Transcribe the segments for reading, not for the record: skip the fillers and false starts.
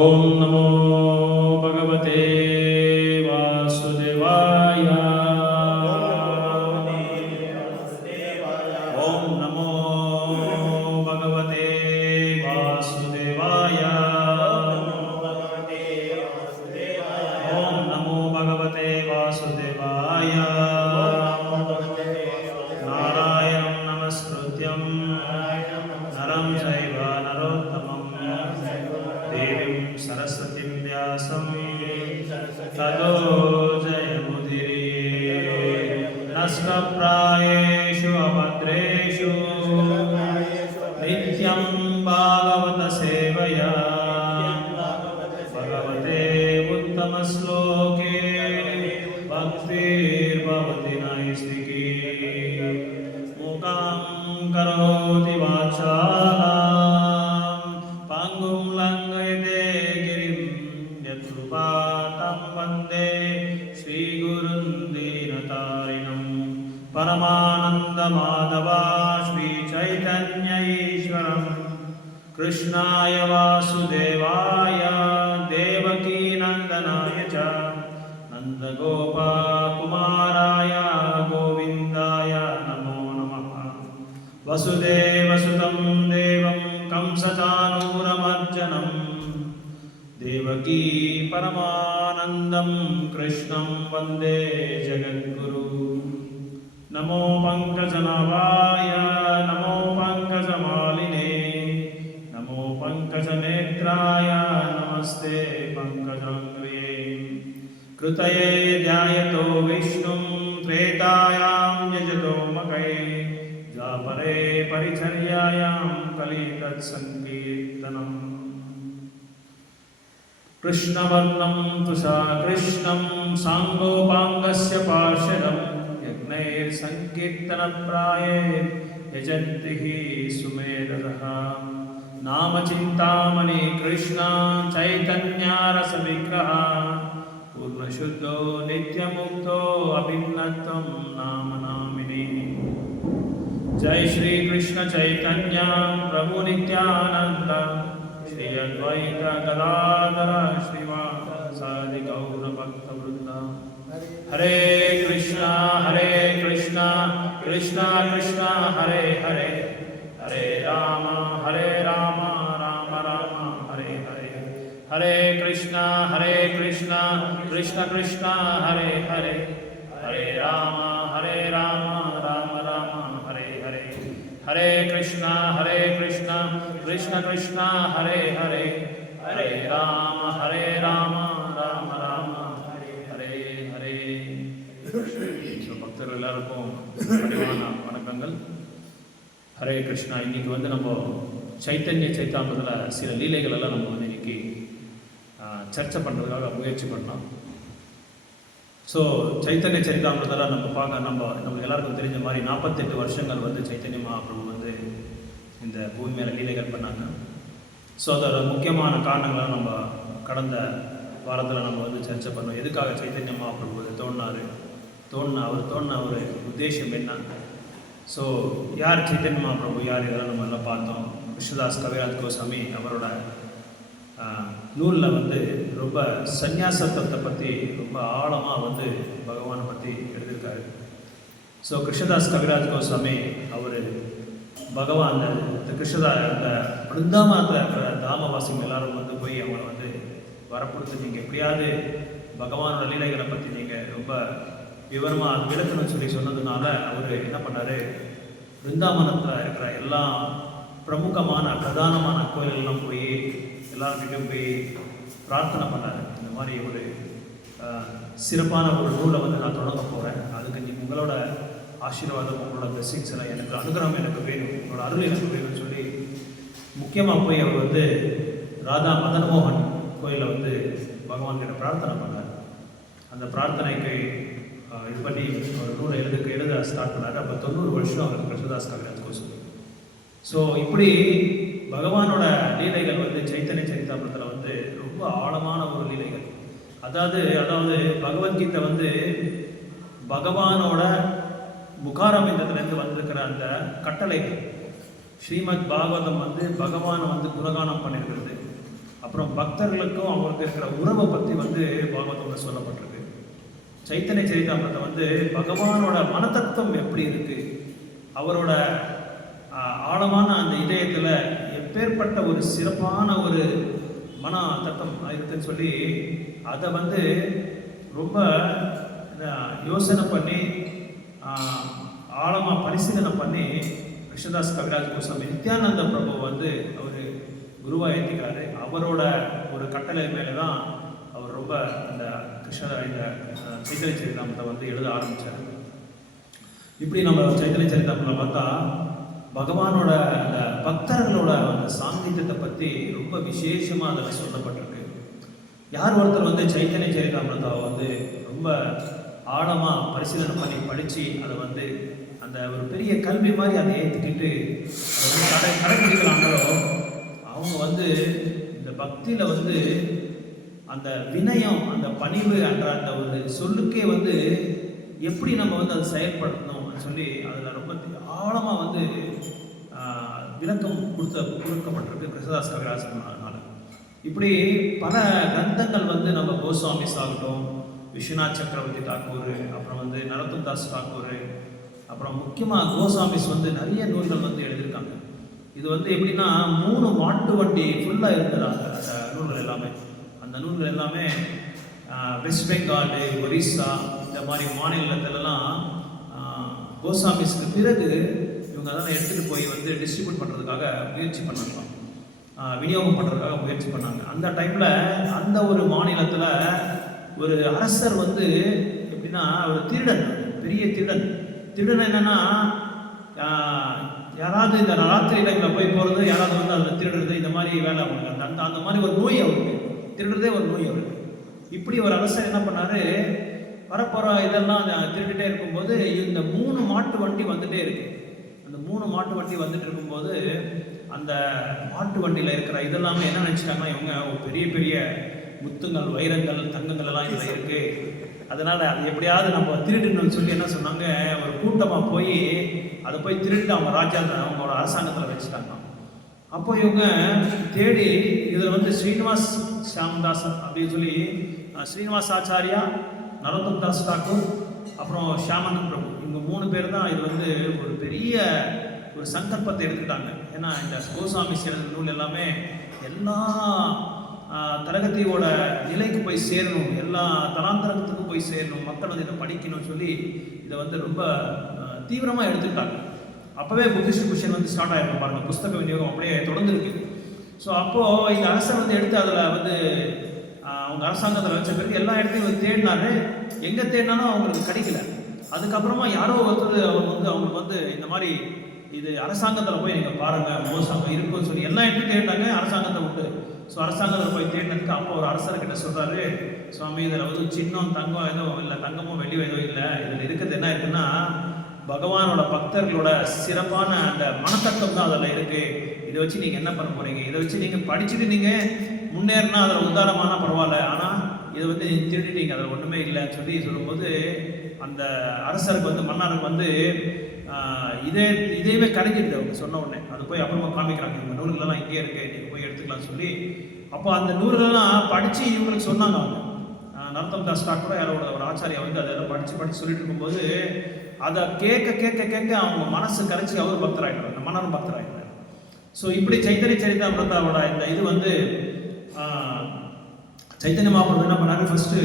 ओम नमो भगवते वासुदेवाय। ओम नमो भगवते वासुदेवाय। ओम नमो भगवते वासुदेवाय। नारायणं नमस्कृत्यं नरं चैव नरोत्तमं देवीं सरस्वतीं व्यासं ततो जयमुदीरये। नष्टप्रायेषु अभद्रेषु नित्यं भागवत सेवया भगवते उत्तमश्लोके भक्तिर्भवति नैष्टिकी। मूकां करोति वाचालां पङ्गुं लङ्घयते गिरिं यत्कृपातं वन्दे श्रीगुरुं दीनतारिणं। परमानन्दमाधवा श्रीचैतन्य ईश्वरं कृष्णाय वासुदेवाय देवकीनन्दनाय च नन्दगोपकुमाराय गोविन्दाय नमो नमः। वसुदेवसुतं देवं कंसचाणूरमर्दनं देवकी परमानन्दं कृष्णं वन्दे जगद्गुरुं। नमो पङ्कजनाभाय नमो पङ्कजमालिने नमो पङ्कजनेत्राय नमस्ते पङ्कजाङ्घ्रिये। कृतये ध्यायतो विष्णुं त्रेतायां यजतो मकये द्वापरे परिचर्यायां कलितत्सङ्कीर्तनम्। कृष्णवर्णं तुषाकृष्णं साङ्गोपाङ्गस्य पार्षदं यज्ञैर्सङ्कीर्तनप्राये यजन्ति हि सुमेधसः। नामचिन्तामणि कृष्ण चैतन्यरसविग्रह पूर्णशुद्धो नित्यमुक्तो अभिन्नत्वं नाम नामिने। जय श्री कृष्ण चैतन्य प्रभु नित्यानंद श्री अद्वैत गदाधर श्रीवासादि गौर भक्तवृंद। हरे कृष्णा कृष्णा कृष्णा हरे हरे हरे राम राम राम हरे हरे। हरे कृष्णा कृष्णा कृष्णा हरे हरे हरे राम राम राम हरे हरे। हरे कृष्णा कृष्णा हरे हरे हरे राम राम राम हरे हरे। பக்தர்கள் எல்லாருக்கும் வணக்கங்கள். ஹரே கிருஷ்ணா. இன்னைக்கு நம்ம சைத்தன்ய சரிதாமிரத்தில் சில லீலைகள் எல்லாம் நம்ம இன்னைக்கு சர்ச்சை பண்ணுறதுக்காக முயற்சி பண்ணோம். ஸோ சைத்தன்ய சரிதாமிரத்தில் நம்ம எல்லாருக்கும் தெரிஞ்ச மாதிரி 48 வருஷங்கள் சைத்தன்ய மகாபிரபு இந்த பூமி மேலே லீலைகள் பண்ணாங்க. ஸோ அதோட முக்கியமான காரணங்களை நம்ம கடந்த வாரத்தில் நம்ம சர்ச்சை பண்ணோம். எதுக்காக சைத்தன்ய மகாபிரபு தோணுன ஒரு உத்தேசம் என்ன. ஸோ யார் சைத்தன்ய மகாபிரபு யார், இதெல்லாம் நம்ம எல்லாம் பார்த்தோம். கிருஷ்ணதாஸ் கவிராஜ் கோஸ்வாமி அவரோட நூலில் ரொம்ப சந்நியாசத்தை பற்றி ரொம்ப ஆழமாக பகவானை பற்றி எழுதியிருக்காரு. ஸோ கிருஷ்ணதாஸ் கவிராஜ் கோஸ்வாமி அவர் பகவான் அந்த பிருந்தாவனத்தில் இருக்கிற தாமவாசிகள் எல்லாரும் போய் அவங்களை வரப்படுத்து நீங்கள் எப்படியாவது பகவானோட லீலைகளை பற்றி நீங்கள் ரொம்ப விவரமாக விளக்கணும்னு சொன்னதுனால அவர் என்ன பண்ணார், பிருந்தாவனத்தில் இருக்கிற எல்லா பிரதானமான கோயிலெல்லாம் போய் எல்லாருக்கிட்டையும் போய் பிரார்த்தனை பண்ணார். இந்த மாதிரி ஒரு சிறப்பான ஒரு நூலை நான் தொடங்க போகிறேன், அதுக்கு உங்களோட ஆசீர்வாதம் உங்களோட பிளெஸிங்ஸ் எல்லாம் எனக்கு அனுகிரகம் எனக்கு வேணும், உங்களோட அருள் எனக்கு வேணும்னு சொல்லி முக்கியமாக போய் அவர் ராதா மதன் மோகன் கோயிலில் பகவான்கிட்ட பிரார்த்தனை பண்ணார். அந்த பிரார்த்தனைக்கு இது பண்ணி ஒரு நூலை எழுத ஸ்டார்ட் பண்ணார். அப்போ 90 வருஷம் அவர் கிருஷ்ணதாஸ் கவிராஜ் கோஸ்வாமி. ஸோ இப்படி பகவானோட லீலைகள் சைத்தன்ய சரிதாமிரத்தில் ரொம்ப ஆழமான ஒரு லீலைகள். அதாவது பகவத்கீதை பகவானோட முகாரமிந்தத்திலேருந்து வந்திருக்கிற அந்த கட்டளைகள். ஸ்ரீமத் பாகவதம் பகவானை குணகானம் பண்ணியிருக்கிறது. அப்புறம் பக்தர்களுக்கும் அவங்களுக்கு இருக்கிற உறவை பற்றி வந்து பாகவதத்தில் சொல்லப்பட்டிருக்கு. சைத்தன்ய சரிதாமிரத்தை வந்து பகவானோட மனத்தத்துவம் எப்படி இருக்கு, அவரோட ஆழமான அந்த இதயத்தில் எப்பேற்பட்ட ஒரு சிறப்பான ஒரு மன தத்துவம் இருக்குன்னு சொல்லி அதை வந்து ரொம்ப யோசனை பண்ணி ஆழமாக பரிசீலனை பண்ணி கிருஷ்ணதாஸ் கவிராஜ் கோஸ்வாமி நித்யானந்த பிரபு வந்து அவர் குருவாக ஏற்றிக்கிறாரு. அவரோட ஒரு கட்டளை மேலே தான் அவர் ரொம்ப இந்த இந்த சைத்தன்ய சரிதாமத்தை வந்து எழுத ஆரம்பித்தார். இப்படி நம்ம சைத்தன்ய சரிதாமத்தில் பார்த்தா பகவானோட அந்த பக்தர்களோட அந்த சாங்கித்யத்தை பற்றி ரொம்ப விசேஷமாக அதில் சொல்லப்பட்டிருக்கு. யார் ஒருத்தர் வந்து சைத்தன்ய சரிதாமத்தை வந்து ரொம்ப ஆழமாக பரிசீலனை பண்ணி படித்து அதை வந்து அந்த ஒரு பெரிய கல்வி மாதிரி அதை ஏற்றுக்கிட்டு அதை வந்து கடைபிடிக்கிறாங்களோ அவங்க வந்து இந்த பக்தியில் வந்து அந்த வினயம், அந்த பணிவு என்ற அந்த ஒரு சொல்லுக்கே வந்து எப்படி நம்ம வந்து அதை செயல்படுத்தணும் சொல்லி அதில் ரொம்ப ஆழமாக வந்து விளக்கம் கொடுக்கப்பட்டிருக்கு கிருஷ்ணதாஸ் கவிராஜனால. இப்படி பல கிரந்தங்கள் வந்து நம்ம கோஸ்வாமிஸ் ஆகட்டும், விஸ்வநாத் சக்கரவர்த்தி தாக்கூர், அப்புறம் வந்து நரோத்தம் தாஸ் தாக்கூர், அப்புறம் முக்கியமாக கோஸ்வாமிஸ் வந்து நிறைய நூல்கள் வந்து எழுதியிருக்காங்க. இது வந்து எப்படின்னா 3 மாட்டு வண்டி ஃபுல்லாக இருக்கிறாங்க அந்த நூல்கள் எல்லாமே. அந்த நூல்கள் எல்லாமே வெஸ்ட் பெங்கால், ஒரிசா இந்த மாதிரி மாநிலத்திலலாம் கோஸ்வாமிஸ்க்கு பிறகு இவங்க அதெல்லாம் எடுத்துகிட்டு போய் வந்து டிஸ்ட்ரிபியூட் பண்ணுறதுக்காக முயற்சி பண்ணாங்க, விநியோகம் பண்ணுறதுக்காக முயற்சி பண்ணாங்க. அந்த டைமில் அந்த ஒரு மாநிலத்தில் ஒரு அரசர் வந்து எப்படின்னா ஒரு திருடன், பெரிய திருடன் என்னன்னா யாராவது இந்த ராத்திரி டைமில் போய் போகிறது, யாராவது வந்து அதில் திருடுறது, இந்த மாதிரி வேலை அவங்களுக்கு அந்த அந்த மாதிரி ஒரு நோய் அவருக்கு, திருடுறதே ஒரு நோய் அவருக்கு. இப்படி ஒரு அரசர் என்ன பண்ணார், வரப்போகிற இதெல்லாம் திருடிட்டே இருக்கும்போது இந்த 3 மாட்டு வண்டி வந்துகிட்டே இருக்கு. அந்த 3 மாட்டு வண்டி வந்துட்டு இருக்கும்போது அந்த மாட்டு வண்டியில் இருக்கிற இதெல்லாமே என்ன நினச்சிட்டாங்கன்னா இவங்க பெரிய பெரிய முத்துங்கள், வைரங்கள், தங்கங்கள் எல்லாம் இதில் இருக்குது, அதனால் அது எப்படியாவது நம்ம திருடணும்னு சொல்லி என்ன சொன்னாங்க, ஒரு கூட்டமாக போய் அதை போய் திருட்டு அவங்க ராஜா அவங்களோட அரசாங்கத்தில் வச்சுட்டாங்க. அப்போ இவங்க தேடி இதில் வந்து ஸ்ரீனிவாஸ் ஷியாம்தாஸ் அப்படின்னு சொல்லி ஸ்ரீனிவாஸ் ஆச்சாரியா, நரோத்தம் தாஸ் தாக்கூர், அப்புறம் ஷியாமானந்த் பிரபு, இவங்க 3 பேர் தான் இது வந்து ஒரு பெரிய ஒரு சங்கல்பத்தை எடுத்துக்கிட்டாங்க. ஏன்னா இந்த கோஸ்வாமி எழுதின நூல் எல்லாமே எல்லா தரகத்தையோட நிலைக்கு போய் சேரணும், எல்லா தலாந்தரத்துக்கும் போய் சேரணும், மக்கள் வந்து இதை படிக்கணும்னு சொல்லி இதை வந்து ரொம்ப தீவிரமாக எடுத்துக்கிட்டாங்க. அப்போவே புக் டிஸ்ட்ரிபியூஷன் வந்து ஸ்டார்ட் ஆகிருக்கும் பாருங்கள், புஸ்தக விநியோகம் அப்படியே தொடர்ந்துருக்கு. ஸோ அப்போது இந்த அரசர் வந்து எடுத்து அதில் வந்து அவங்க அரசாங்கத்தில் வச்ச பிறகு எல்லா இடத்தையும் தேடினாரு, எங்கே தேடினாலும் அவங்களுக்கு கிடைக்கல. அதுக்கப்புறமா யாரோ ஒருத்தர் அவங்களுக்கு வந்து இந்த மாதிரி இது அரசாங்கத்தில் போய் நீங்கள் பாருங்கள் மோசமாக இருக்குன்னு சொல்லி எல்லா இடத்தையும் தேடினாங்க, அரசாங்கத்தை விட்டு. ஸோ அரசாங்கத்தில் போய் தேடினதுக்கு அப்போ ஒரு அரசர்கிட்ட சொல்கிறாரு, சுவாமி இதில் வந்து சின்னம் தங்கம் எதுவும் இல்லை, தங்கமும் வெள்ளியும் எதுவும் இல்லை, இதில் இருக்கிறது என்ன இருக்குன்னா பகவானோட பக்தர்களோட சிறப்பான அந்த மனத்தத்துவம் தான் அதில் இருக்குது. இதை வச்சு நீங்கள் என்ன பண்ண போகிறீங்க, இதை வச்சு நீங்கள் படிச்சுட்டு நீங்கள் முன்னேறினா அதில் உதாரணமான பரவாயில்ல, ஆனால் இதை வந்து திருடிட்டீங்க, அதில் ஒன்றுமே இல்லைன்னு சொல்லி சொல்லும்போது அந்த அரசருக்கு வந்து மன்னருக்கு வந்து இதையுமே கலங்கிட்டு அவங்க சொன்ன உடனே அது போய் அப்புறமா காமிக்கிறாங்க, இந்த நூல்களெல்லாம் இங்கே இருக்குது, நீங்கள் போய் எடுத்துக்கலாம்னு சொல்லி. அப்போ அந்த நூல்களெல்லாம் படித்து இவங்களுக்கு சொன்னாங்க. அவங்க நரோத்தம் தாஸ் தாக்கூர் யாரோட ஒரு ஆச்சாரியா வந்து அதெல்லாம் படித்து சொல்லிட்டு இருக்கும்போது அதை கேட்க கேட்க கேட்க அவங்க மனசு கரைச்சி அவர் பக்தராகிட்டார், அந்த மன்னரும் பக்தராகிட்டார். ஸோ இப்படி சைத்தன்ய சரிதாமிரத்தோட இந்த இது வந்து சைத்தன்ய மகாபிரபு என்ன பண்ணாரு, ஃபர்ஸ்ட்டு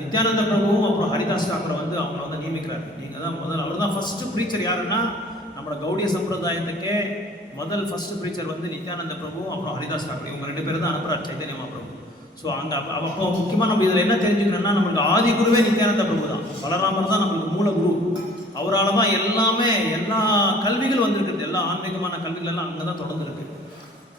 நித்யானந்த பிரபுவும் அப்புறம் ஹரிதாஸ் தாக்கூரை வந்து அவங்கள வந்து நியமிக்கிறார். நீங்கள் தான் முதல், அவர் தான் ஃபர்ஸ்ட் ப்ரீச்சர். யாருன்னா நம்மளோட கௌடிய சம்பிரதாயத்துக்கே முதல் ஃபர்ஸ்ட் ப்ரீச்சர் வந்து நித்யானந்த பிரபுவும் அப்புறம் ஹரிதாஸ் தாக்கூர், இவங்க 2 பேரும் தான் அனுப்புகிறார் சைத்தன்ய மகாபிரபு. ஸோ அங்கே அப்போ முக்கியமாக நம்ம இதில் என்ன தெரிஞ்சுக்கணும்னா நம்மளுக்கு ஆதி குருவே நித்யானந்த பிரபு தான், பலராமர் தான் நம்மளுக்கு மூல குரு. அவரால் தான் எல்லாமே எல்லா கல்விகள் வந்திருக்குது, எல்லா ஆன்மீகமான கல்விகள் எல்லாம் அங்கே தான் தொடர்ந்துருக்கு.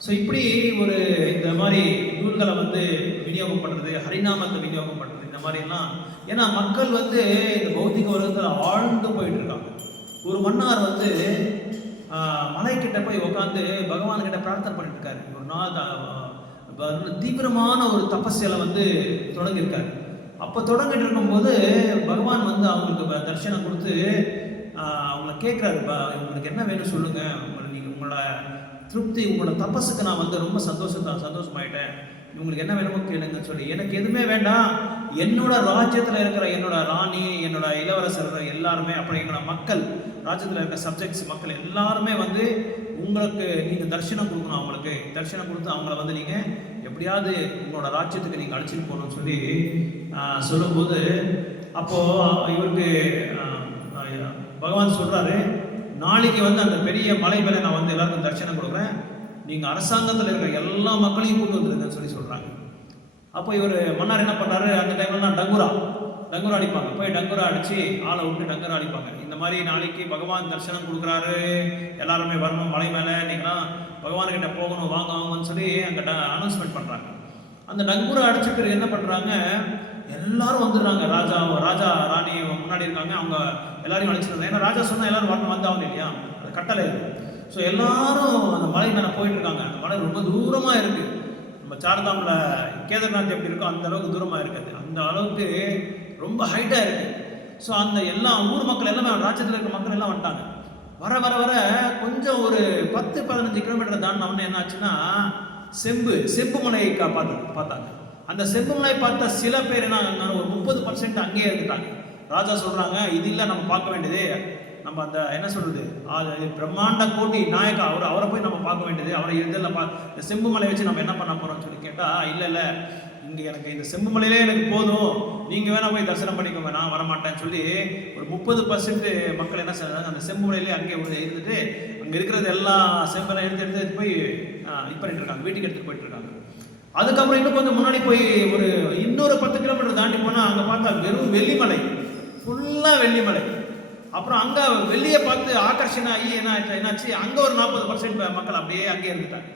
ஸோ இப்படி ஒரு இந்த மாதிரி நூல்களை வந்து விநியோகம் பண்ணுறது, ஹரிநாமத்தை விநியோகம் பண்ணுறது, இந்த மாதிரிலாம். ஏன்னா மக்கள் வந்து இந்த பௌத்திக உலகத்தில் ஆழ்ந்து போயிட்டு இருக்காங்க. ஒரு மன்னார் வந்து மலைக்கிட்ட போய் உட்காந்து பகவான்கிட்ட பிரார்த்தனை பண்ணிட்டு இருக்காரு. ஒரு நாள் தீவிரமான ஒரு தபஸ்யலை வந்து தொடங்கியிருக்காரு. அப்போ தொடங்கிட்டு இருக்கும்போது பகவான் வந்து அவங்களுக்கு தரிசனம் கொடுத்து அவங்கள கேட்குறாரு, உங்களுக்கு என்ன வேணும் சொல்லுங்கள், நீங்கள் உங்களோட திருப்தி, உங்களோட தபஸுக்கு நான் வந்து ரொம்ப சந்தோஷமாயிட்டேன், உங்களுக்கு என்ன வேணுமோ கேளுங்கன்னு சொல்லி. எனக்கு எதுவுமே வேண்டாம், என்னோட ராஜ்யத்தில் இருக்கிற என்னோட ராணி, என்னோட இளவரசர்கள் எல்லாருமே, அப்புறம் என்னோட மக்கள், ராஜ்யத்தில் இருக்கிற சப்ஜெக்ட்ஸ் மக்கள் எல்லாருமே வந்து உங்களுக்கு நீங்கள் தரிசனம் கொடுக்கணும். அவங்களுக்கு தரிசனம் கொடுத்து அவங்கள வந்து நீங்கள் எப்படியாவது உங்களோட ராஜ்யத்துக்கு நீங்கள் அழைச்சிட்டு போகணும்னு சொல்லி சொல்லும்போது, அப்போது இவருக்கு பகவான் சொல்கிறாரு, நாளைக்கு வந்து அந்த பெரிய மலை மேலே நான் வந்து எல்லாருக்கும் தரிசனம் கொடுக்குறேன், நீங்கள் அரசாங்கத்தில் இருக்கிற எல்லா மக்களையும் கூட்டு வந்துருங்கன்னு சொல்லி சொல்கிறாங்க. அப்போ இவர் மன்னார் என்ன பண்ணுறாரு, அந்த டைம்லாம் டங்குரா அடிப்பாங்க, போய் டங்குரா அடித்து ஆளை விட்டு டங்குரா அடிப்பாங்க. இந்த மாதிரி நாளைக்கு பகவான் தரிசனம் கொடுக்குறாரு, எல்லாருமே வரணும் மலை மேலே, நீங்களாம் பகவான்கிட்ட போகணும், வாங்கன்னு சொல்லி அங்கே அனௌன்ஸ்மெண்ட் பண்ணுறாங்க. அந்த டங்குரா அடிச்சுட்டு என்ன பண்ணுறாங்க, எல்லாரும் வந்துடுறாங்க. ராஜா ராணி முன்னாடி இருக்காங்க, அவங்க எல்லாரையும் அழைச்சிருந்தாங்க. ஏன்னா ராஜா சொன்னால் எல்லாரும் வரணும், வந்தாகணும் இல்லையா, அது கட்டளை இருக்குது. ஸோ எல்லாரும் அந்த மலை மேலே போயிட்டு இருக்காங்க. அந்த மலை ரொம்ப தூரமாக இருக்குது. நம்ம சார்தாமில் கேதார்நாத் எப்படி இருக்கோ அந்த அளவுக்கு தூரமாக இருக்குது, அந்த அளவுக்கு ரொம்ப ஹைட்டாக இருக்குது. ஸோ அந்த எல்லா ஊர் மக்கள் எல்லாமே, ராஜ்யத்தில் இருக்கிற மக்கள் எல்லாம் வந்துட்டாங்க. வர வர வர கொஞ்சம் ஒரு 10-15 கிலோமீட்டர் தாண்டினவுடனே என்ன ஆச்சுன்னா, செம்பு மலையை பார்த்தாங்க. அந்த செம்பு மலையை பார்த்த சில பேர் என்ன, ஒரு 30% அங்கேயே இருந்துட்டாங்க. ராஜா சொல்கிறாங்க, இது இல்லை நம்ம பார்க்க வேண்டியது, நம்ம அந்த என்ன சொல்கிறது, அது பிரம்மாண்ட கோட்டி நாயக்கா அவரை போய் நம்ம பார்க்க வேண்டியது, அவரை இதில் இந்த செம்பு மலையை வச்சு நம்ம என்ன பண்ண போகிறோம்னு சொல்லி கேட்டால், இல்லை இங்கே எனக்கு இந்த செம்பு மலையிலே எனக்கு போதும், நீங்கள் வேணால் போய் தரிசனம் பண்ணிக்கோங்க, நான் வரமாட்டேன்னு சொல்லி ஒரு 30% மக்கள் என்ன செய்றாங்க, அந்த செம்பு மலையிலே அங்கே இருந்துட்டு அங்கே இருக்கிறது எல்லாம் செம்பலை எடுத்து போய் இது பண்ணிட்டு இருக்காங்க, வீட்டுக்கு எடுத்துகிட்டு போயிட்டு இருக்காங்க. அதுக்கப்புறம் இன்னும் கொஞ்சம் முன்னாடி போய் ஒரு இன்னொரு 10 கிலோமீட்டர் தாண்டி போனால் அங்கே பார்த்தா வெறும் வெள்ளிமலை, ஃபுல்லாக வெள்ளிமலை. அப்புறம் அங்கே வெள்ளியை பார்த்து ஆகர்ஷணம் ஆகி என்னாச்சு, அங்கே ஒரு 40% மக்கள் அப்படியே அங்கேயே இருந்துட்டாங்க.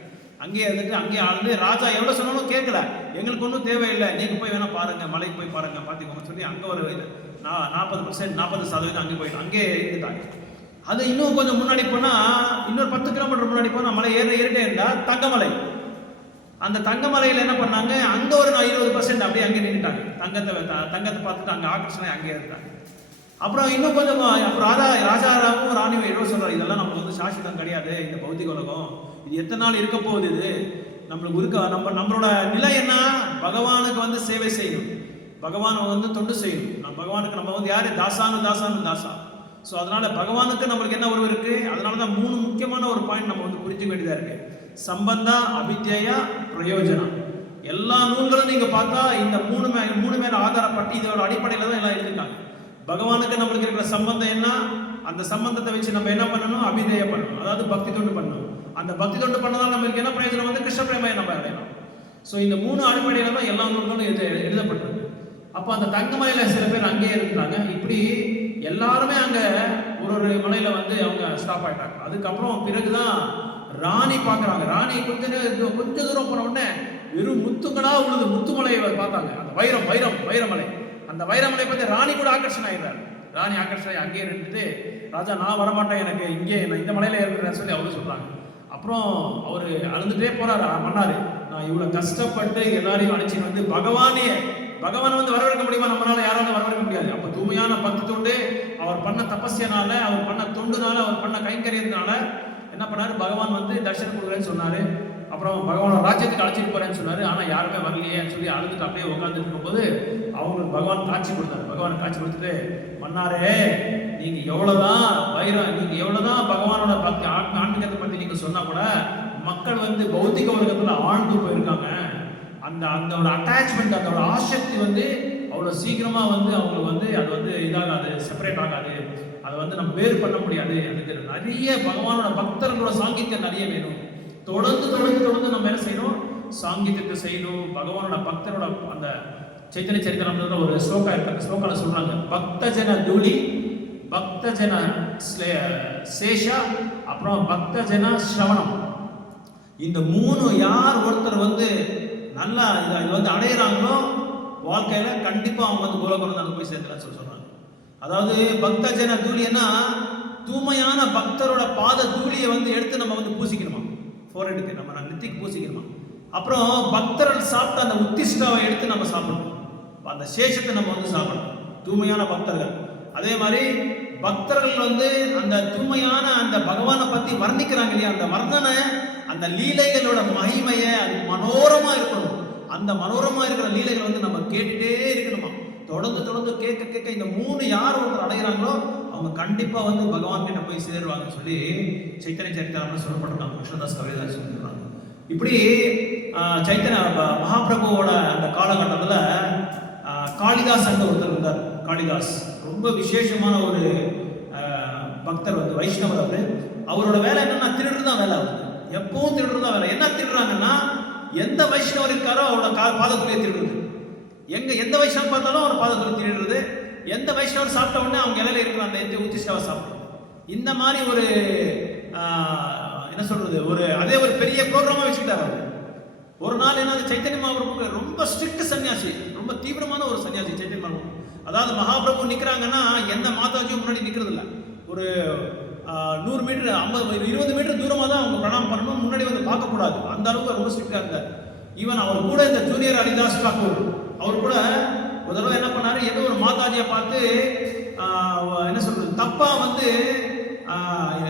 அங்கேயே இருந்துட்டு அங்கேயே ஆளுந்து, ராஜா எவ்வளோ சொன்னாலும் கேட்கல, எங்களுக்கு ஒன்றும் தேவையில்லை, நீங்கள் போய் வேணால் பாருங்கள், மலைக்கு போய் பாருங்கள், பார்த்துக்கோங்க சொல்லி அங்கே ஒரு 40% அங்கே போயிடும், அங்கேயே இருந்துட்டாங்க. அது இன்னும் கொஞ்சம் முன்னாடி போனால், இன்னொரு 10 கிலோமீட்டர் முன்னாடி போனால் மலை ஏறிட்டே இருந்தால் தங்கமலை. அந்த தங்கமலையில் என்ன பண்ணாங்க, அங்கே ஒரு 20% அப்படியே அங்கே நின்றுட்டாங்க. தங்கத்தை பார்த்துட்டு அங்கே ஆகர்ஷணை அங்கே இருந்தாங்க. அப்புறம் இன்னும் கொஞ்சம் அப்புறம் ராஜாவும் ராணியும் என்ன சொல்கிறார், இதெல்லாம் நம்மளுக்கு வந்து சாஸ்திரம் கிடையாது, இந்த பௌத்திக உலகம் இது எத்தனை நாள் இருக்க போகுது, இது நம்மளுக்கு நம்மளோட நிலை என்ன, பகவானுக்கு வந்து சேவை செய்யணும், பகவானை வந்து தொண்டு செய்யணும். பகவானுக்கு நம்ம வந்து யார், தாசா. ஸோ அதனால பகவானுக்கு நம்மளுக்கு என்ன உறவு இருக்குது. அதனால தான் 3 முக்கியமான ஒரு பாயிண்ட் நம்ம வந்து புரிஞ்சுக்க வேண்டியதாக இருக்குது. சம்பந்தா, அபித்யா, பிரயோஜனம். எல்லா நூல்களும் நீங்கள் பார்த்தா இந்த மூணு மேலே ஆதாரப்பட்டு இதோட அடிப்படையில் தான் எல்லாம் எழுதிருக்காங்க. பகவானுக்கு நம்மளுக்கு இருக்கிற சம்பந்தம் என்ன, அந்த சம்பந்தத்தை வச்சு நம்ம என்ன பண்ணணும், அபிநயம் பண்ணணும், அதாவது பக்தி தொண்டு பண்ணணும். அந்த பக்தி தொண்டு பண்ணதால் நம்மளுக்கு என்ன பிரயோஜனம் வந்து கிருஷ்ண பிரேமையை நம்ம அடையணும். ஸோ இந்த 3 அடிப்படையில் தான் எல்லா நூல்களும் எழுதப்பட்டிருக்கு. அப்போ அந்த தங்கமலையில் சில பேர் அங்கேயே இருக்கிறாங்க. இப்படி எல்லாருமே அங்கே ஒரு மலையில் வந்து அவங்க ஸ்டாப் ஆகிட்டாங்க. அதுக்கப்புறம் பிறகுதான் ராணி பார்க்குறாங்க. ராணி கொஞ்ச தூரம் போன உடனே வெறும் முத்துங்களாக உள்ளது முத்துமலையை பார்த்தாங்க. அந்த வைரமலை, அந்த வைரமலை பார்த்து ராணி கூட ஆகர்ஷணம் ஆகிடுறாரு. ராணி ஆகர்ஷணம் அங்கேயே இருந்துட்டு, ராஜா நான் வரமாட்டேன், எனக்கு இங்கே நான் இந்த மலையில் இருக்கிறேன்னு சொல்லி அவரு சொல்கிறாங்க. அப்புறம் அவர் அழுந்துட்டே போகிறார் மன்னார், நான் இவ்வளோ கஷ்டப்பட்டு எல்லாரையும் அழைச்சிட்டு வந்து பகவானை வந்து வரவேற்க முடியுமா, நம்மளால யாராலும் வரவேற்க முடியாது. அப்போ தூய்மையான பக்தி தொண்டு, அவர் பண்ண தபஸ்யனால, அவர் பண்ண தொண்டுனால, அவர் பண்ண கைங்கரியத்தினால என்ன பண்ணாரு, பகவான் வந்து தரிசனம் கொடுக்குறேன்னு சொன்னார். அப்புறம் பகவானோட ராஜ்யத்துக்கு அழைச்சிட்டு போறேன்னு சொன்னார். ஆனால் யாருமே வரலையேன்னு சொல்லி அழுதுட்டு அப்படியே உட்காந்துட்டு இருக்கும்போது அவங்களுக்கு பகவான் காட்சி கொடுத்தாரு. பகவான் காட்சி கொடுத்துட்டு, மன்னாரே நீங்கள் எவ்வளோதான் பகவானோட பக்தி ஆன்மீகத்தை பற்றி நீங்கள் சொன்னால் கூட மக்கள் வந்து பௌத்திக உலகத்தில் ஆழ்ந்து போயிருக்காங்க. அந்த அட்டாச்மெண்ட், அதோட ஆசக்தி வந்து அவ்வளோ சீக்கிரமாக வந்து அவங்களுக்கு வந்து அது வந்து இதாகாது, செப்பரேட் ஆகாது, அதை வந்து நம்ம வேறு பண்ண முடியாது. அதுக்கு நிறைய பகவானோட பக்தர்களோட சாங்கித்யம் நிறைய வேணும். தொடர்ந்து நம்ம என்ன செய்யணும், சாங்கித்யத்தை செய்யணும். பகவானோட பக்தரோட அந்த சைத்தன்ய சரித்திரம்ன்ற ஒரு ஸ்லோகா இருக்கு. ஸ்லோகால சொல்றாங்க, பக்தஜன தூளி, பக்தஜன சேஷா, அப்புறம் பக்தஜன ஸ்ரவணம். இந்த 3 யார் ஒருத்தர் வந்து நல்லா இது வந்து அடையிறாங்களோ வாழ்க்கையில கண்டிப்பா அவங்க வந்து கோலகுலம் போய் சேர்த்துறான்னு சொல்றாங்க. அதாவது பக்தஜன தூளின்னா தூய்மையான பக்தரோட பாத தூளியை வந்து எடுத்து நம்ம வந்து பூசிக்கணுமா, ஃபோர்ஹெட்டுக்கு நம்ம நெத்திக்கு பூசிக்கணுமா. அப்புறம் பக்தர்கள் சாப்பிட்ட அந்த உத்திஷ்டாவை எடுத்து நம்ம சாப்பிடணும், அந்த சேஷத்தை நம்ம வந்து சாப்பிடணும், தூய்மையான பக்தர்கள். அதே மாதிரி பக்தர்கள் வந்து அந்த தூய்மையான அந்த பகவானை பற்றி வர்ணிக்கிறாங்க இல்லையா, அந்த வர்ணனை அந்த லீலைகளோட மகிமையை அது மனோரமா இருக்கணும். அந்த மனோரமா இருக்கிற லீலைகளை வந்து நம்ம கேட்டுட்டே இருக்கணுமா. தொடர்ந்து தொடர்ந்து கேட்க கேட்க இந்த 3 யார் ஒருத்தர் அடைகிறாங்களோ அவங்க கண்டிப்பா வந்து பகவான் கிட்ட போய் சேருவாங்கன்னு சொல்லி சைத்தன்ய சரித்திரம்னு சொல்லப்பட்டிருக்காங்க. கிருஷ்ணதாஸ் கவிதாஸ் சொல்லிடுறாங்க. இப்படி சைத்தன்ய மகாபிரபுவோட அந்த காலகட்டத்தில் காளிதாஸ் அங்க ஒருத்தர் இருந்தார். காளிதாஸ் ரொம்ப விசேஷமான ஒரு பக்தர், வந்து வைஷ்ணவர். அவரோட வேலை என்னன்னா திருடுறது தான் வேலை. அவருக்கு எப்பவும் திருடுறது தான் வேலை. என்ன திருடுறாங்கன்னா, எந்த வைஷ்ணவர் இருக்காரோ அவரோட பாதத்துலேயே திருடுறது. எந்த வைஷ்ணவர் பார்த்தாலும் அவர் பாதத்தில் திருடுறது. எந்த வைஷ்ணவர் சாப்பிட்ட உடனே அவங்க இலையில இருக்கிற அந்த எந்த உத்திஷ்டாவை சாப்பிடுறது. இந்த மாதிரி ஒரு என்ன சொல்றது, அதே ஒரு பெரிய ப்ரோக்ராமா வச்சுக்கிட்டார் அவர். ஒரு நாள் என்ன, சைத்தன்ய மகாபிரபு ரொம்ப ஸ்ட்ரிக்ட் சன்னியாசி, ரொம்ப தீவிரமான ஒரு சன்னியாசி சைத்தன்ய மகாபிரபு. அதாவது மகாபிரபு நிற்கிறாங்கன்னா எந்த மாதாஜியும் முன்னாடி நிற்கிறது இல்லை. ஒரு 100 மீட்டர் 50 20 மீட்டர் தூரமாக தான் அவங்க பிரணாமம் பண்ணணும், முன்னாடி வந்து பார்க்கக்கூடாது. அந்த அளவுக்கு ரொம்ப ஸ்ட்ரிக்டாக இருந்தார். ஈவன் அவர் கூட இந்த ஜூனியர் ஹரிதாஸ் டாக்கூர் அவர் கூட ஒரு தடவை என்ன பண்ணாரு, ஏதோ ஒரு மாதாஜியை பார்த்து என்ன சொல்றது தப்பா வந்து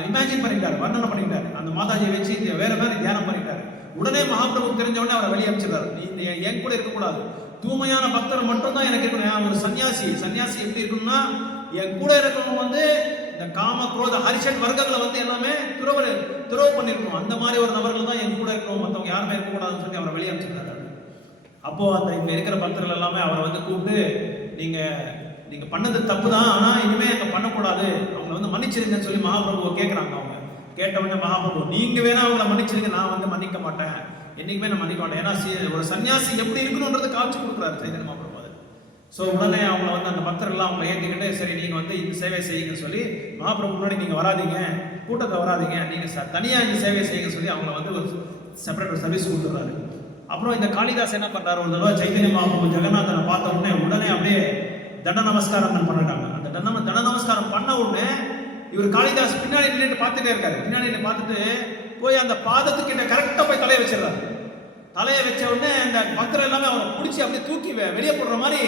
இமேஜின் பண்ணிட்டாரு, வர்ணனை பண்ணிட்டாரு. அந்த மாதாஜியை வச்சு வேற மாதிரி தியானம் பண்ணிட்டாரு. உடனே மகாபிரபு தெரிஞ்ச உடனே அவரை வெளியே அனுப்பிச்சிடுறாரு. நீ என் கூட இருக்கக்கூடாது, தூய்மையான பக்தர் மட்டும் தான் எனக்கு இருக்கணும். ஒரு சன்னியாசி எப்படி இருக்கணும்னா, என் கூட இருக்கிறவங்க வந்து இந்த காம குரோத ஹரிஷட் வர்க்கங்களை வந்து எல்லாமே துறவு பண்ணிருக்கணும். அந்த மாதிரி ஒரு நபர்கள் தான் என் கூட இருக்கணும், மற்றவங்க யாருமே இருக்கக்கூடாதுன்னு சொல்லி அவரை வெளியே அனுப்பிச்சிருக்காரு. அப்போ அந்த இங்க இருக்கிற பக்தர்கள் எல்லாமே அவரை வந்து கூப்பிட்டு, நீங்க பண்ணது தப்பு தான், ஆனா இனிமே அங்க பண்ணக்கூடாது, அவங்களை வந்து மன்னிச்சிருங்கன்னு சொல்லி மகாபிரபுவை கேட்கறாங்க. அவங்க கேட்ட உடனே மகாபிரபு, நீங்க வேணா அவங்களை மன்னிச்சிருங்க, நான் வந்து மன்னிக்க மாட்டேன், என்னைக்குமே நான் மன்னிக்க மாட்டேன். ஏன்னா ஒரு சன்னியாசி எப்படி இருக்கணும்ன்றது காட்சி கொடுக்குறாரு சைத்தன்ய மகாபிரபு. ஸோ உடனே அவங்கள வந்து அந்த பக்தர்கள்லாம் அவங்களை ஏற்றிக்கிட்டு, சரி நீங்கள் வந்து இந்த சேவை செய்யுங்கன்னு சொல்லி, மகாபிரபு முன்னாடி நீங்கள் வராதிங்க, கூட்டத்தை வராதிங்க, நீங்கள் தனியாக இந்த சேவை செய்யுங்கன்னு சொல்லி அவங்கள வந்து ஒரு செப்பரேட் சர்வீஸ் கொடுத்துட்றாரு. அப்புறம் இந்த காளிதாஸ் என்ன பண்ணுறாரு, ஒரு தடவை சைத்தன்ய மகாபிரபு ஜெகநாதனை பார்த்த உடனே அப்படியே தண்ட நமஸ்காரம் பண்ணிட்டாங்க. அந்த தண்ட நமஸ்காரம் பண்ண உடனே இவர் காளிதாஸ் பின்னாடி நின்றுட்டு பார்த்துட்டே இருக்காரு. பின்னாடி நின்று பார்த்துட்டு போய் அந்த பாதத்துக்கிட்ட கரெக்டாக போய் தலையை வச்சிடறாரு. தலையை வச்ச உடனே அந்த பக்தர் எல்லாமே அவரை பிடிச்சி அப்படியே தூக்கி வெளியே போடுற மாதிரி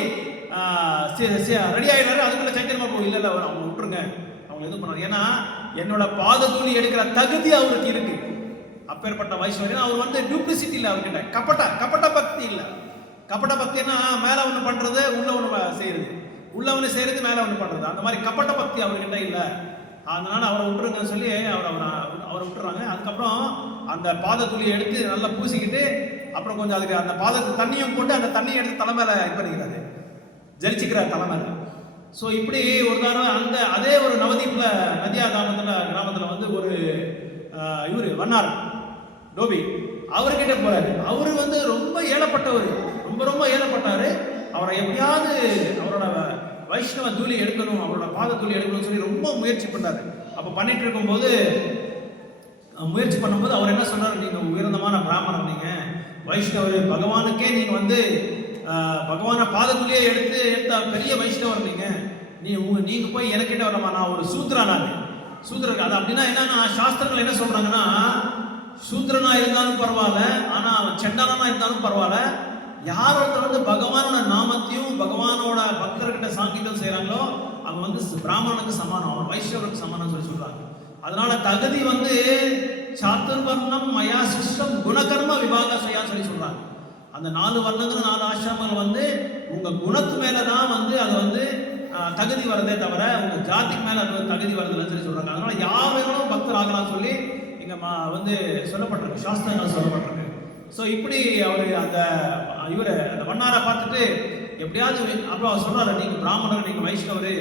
ரெடி ஆகிடுறாரு. அதுக்குள்ள சைத்தன்ய மகாபிரபு இல்லை அவங்க விட்டுருங்க, அவங்க இது பண்ணாங்க, ஏன்னா என்னோட பாதத்தூளி எடுக்கிற தகுதி அவருக்கு இருக்கு. அப்பேற்பட்ட வைஷ்ணவர். அவர் வந்து டூப்ளிசிட்டி இல்லை அவர்கிட்ட, கப்பட்ட பக்தி இல்லை. கப்பட்ட பக்தின்னா மேலே ஒன்று பண்ணுறது உள்ள ஒன்று செய்யறது, உள்ள ஒன்று செய்யறது மேலே ஒன்று பண்ணுறது, அந்த மாதிரி கப்பட்ட பக்தி அவர்கிட்ட இல்லை. அதனால அவரை விட்டுருங்கன்னு சொல்லி அவரை விட்டுறாங்க. அதுக்கப்புறம் அந்த பாதத்துளியை எடுத்து நல்லா பூசிக்கிட்டு, அப்புறம் கொஞ்சம் அதுக்கு அந்த பாதத்துக்கு தண்ணியும் போட்டு அந்த தண்ணியை எடுத்து தலைமையில இது பண்ணிக்கிறாரு, ஜலிச்சுக்கிறார் தலைமையில. ஸோ இப்படி ஒரு தடவை அதே ஒரு நவதீப்ல நதியா கிராமத்தில் வந்து ஒரு இவர் வண்ணார் டோபி அவர்கிட்ட போறாரு. அவரு வந்து ரொம்ப ஏழப்பட்டவர், ரொம்ப ஏழப்பட்டாரு. அவரை எப்படியாவது அவரோட வைஷ்ணவ தூளி எடுக்கணும், அவரோட பாத தூளி எடுக்கணும்னு சொல்லி ரொம்ப முயற்சி பண்ணாரு. அப்போ பண்ணிட்டு இருக்கும்போது முயற்சி பண்ணும்போது அவர் என்ன சொன்னார், நீங்க உயர்ந்தமான பிராமணர், நீங்க வைஷ்ணவர், பகவானுக்கே நீங்க வந்து பகவான பாதத்துலேயே எடுத்த பெரிய வைஷ்ணவர் நீங்க போய் எனக்கிட்ட வரமா, நான் ஒரு சூத்திரன். அது அப்படின்னா என்னன்னா, சாஸ்திரங்கள் என்ன சொல்றாங்கன்னா, சூத்திரனா இருந்தாலும் பரவாயில்ல, ஆனா அவன் செண்டானா இருந்தாலும் பரவாயில்ல, யார் ஒருத்தர் வந்து பகவானோட நாமத்தையும் பகவானோட பக்தர்கிட்ட சாங்கியம் செய்யறாங்களோ அவங்க வந்து பிராமணனுக்கு சமானம், அவன் வைஷ்ணவருக்கு சமானம் சொல்லி சொல்றாங்க. அதனால தகுதி வந்து சாத்துர்வர்ணம் மயா சிஷ்டம் குணகர்ம விபாக செய்யான்னு சொல்லி சொல்றாங்க. அந்த 4 வர்ணங்கள் 4 ஆசிரமங்கள் வந்து உங்க குணத்து மேலதான் வந்து அது வந்து தகுதி வரதே தவிர உங்க ஜாதிக்கு மேல அது தகுதி வரதுன்னு சொல்லி சொல்றாங்க. அதனால யார் வேணும் பக்தர் ஆகலாம்னு சொல்லி இங்க வந்து சொல்லப்பட்டிருக்கு, சாஸ்திரங்கள் சொல்லப்பட்டிருக்கு. ஸோ இப்படி அவர் அந்த வண்ணாரை பார்த்துட்டு எப்படியாவது அப்புறம் அவர் சொல்றாரு, நீங்க பிராமணர், நீங்க வைஷ்ணவர்,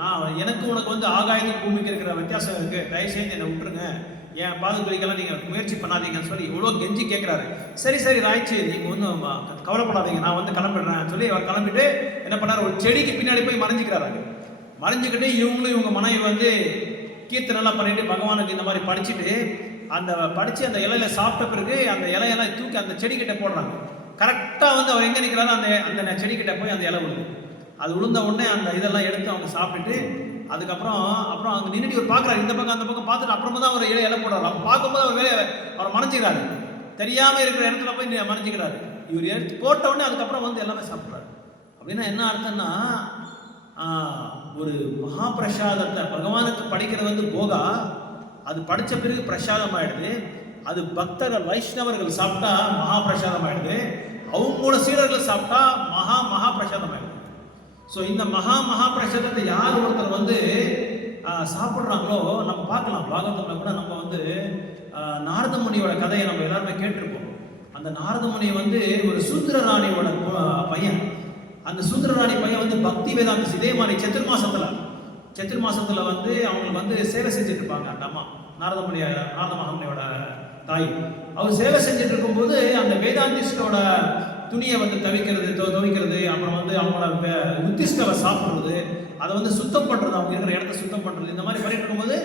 நான் எனக்கு உனக்கு வந்து ஆகாயத்துக்கு பூமிக்கு இருக்கிற வித்தியாசம் இருக்கு, தயவுசெய்து என்னை விட்டுருங்க, என் பாதுகாப்புக்கெல்லாம் நீங்க முயற்சி பண்ணாதீங்கன்னு சொல்லி இவ்வளோ கெஞ்சி கேட்கிறாரு. சரி ராய்ச்சி, நீங்க ஒன்றும் கவலைப்படாதீங்க, நான் வந்து கிளம்பிடுறேன் சொல்லி அவர் கிளம்பிட்டு என்ன பண்ணாரு, ஒரு செடிக்கு பின்னாடி போய் மறைஞ்சிக்கிட்டு இவங்க மனைவி வந்து கீர்த்தனெல்லாம் பண்ணிட்டு பகவானுக்கு இந்த மாதிரி படிச்சுட்டு படிச்சு அந்த இலையில சாப்பிட்ட பிறகு அந்த இலையெல்லாம் தூக்கி அந்த செடிக்கிட்ட போடுறாங்க. கரெக்டாக வந்து அவர் எங்கே நிற்கிறாரோ அந்த செடிக்கிட்ட போய் அந்த இலை விழுது. அது விழுந்த உடனே அந்த இதெல்லாம் எடுத்து அவங்க சாப்பிட்டுட்டு அதுக்கப்புறம் அங்கே நின்றுட்டு இவர் பார்க்குறாரு, இந்த பக்கம் அந்த பக்கம் பார்த்துட்டு அப்புறமா தான் அவர் இலை போடுறாரு. அப்போ பார்க்கும்போது அவர் மறைஞ்சிக்கிறாரு, தெரியாமல் இருக்கிற இடத்துல போய் மறைஞ்சிக்கிறாரு. இவர் எடுத்து போட்ட உடனே அதுக்கப்புறம் வந்து எல்லாமே சாப்பிட்றாரு. அப்படின்னா என்ன அர்த்தம்னா, ஒரு மகாபிரசாதத்தை பகவானுக்கு படிக்கிறது வந்து போகா, அது படித்த பிறகு பிரசாதம் ஆயிடுது. அது பக்தர்கள் வைஷ்ணவர்கள் சாப்பிட்டா மகா பிரசாதம் ஆயிடுது, அவங்களோட சீடர்கள் சாப்பிட்டா மகா பிரசாதம் ஆயிடுது. ஸோ இந்த மகா பிரசாதத்தை யார் ஒருத்தர் வந்து சாப்பிட்றாங்களோ, நம்ம பார்க்கலாம் பாகவதத்தில் கூட நம்ம வந்து நாரத முனியோட கதையை நம்ம எல்லாருமே கேட்டிருப்போம். அந்த நாரத முனி வந்து ஒரு சூத்திர ராணியோட பையன். அந்த சூத்திர ராணி பையன் வந்து பக்தி வேதாந்த இதே மாதிரி சத்துர் மாசத்துல வந்து அவங்களுக்கு வந்து சேவை செஞ்சுட்டு இருப்பாங்க. அந்த அம்மா நாரத மகாமுனியோட தாய், அவர் சேவை செஞ்சுட்டு இருக்கும்போது அந்த வேதாந்திஸ்டோட துணியை வந்து துவைக்கிறது, அப்புறம் வந்து அவங்களோட உத்திஷ்டவை சாப்பிட்றது, அதை வந்து சுத்தம் பண்ணுறது, அவங்க இருக்கிற இடத்த சுத்தம் பண்ணுறது, இந்த மாதிரி பண்ணிட்டு இருக்கும்போது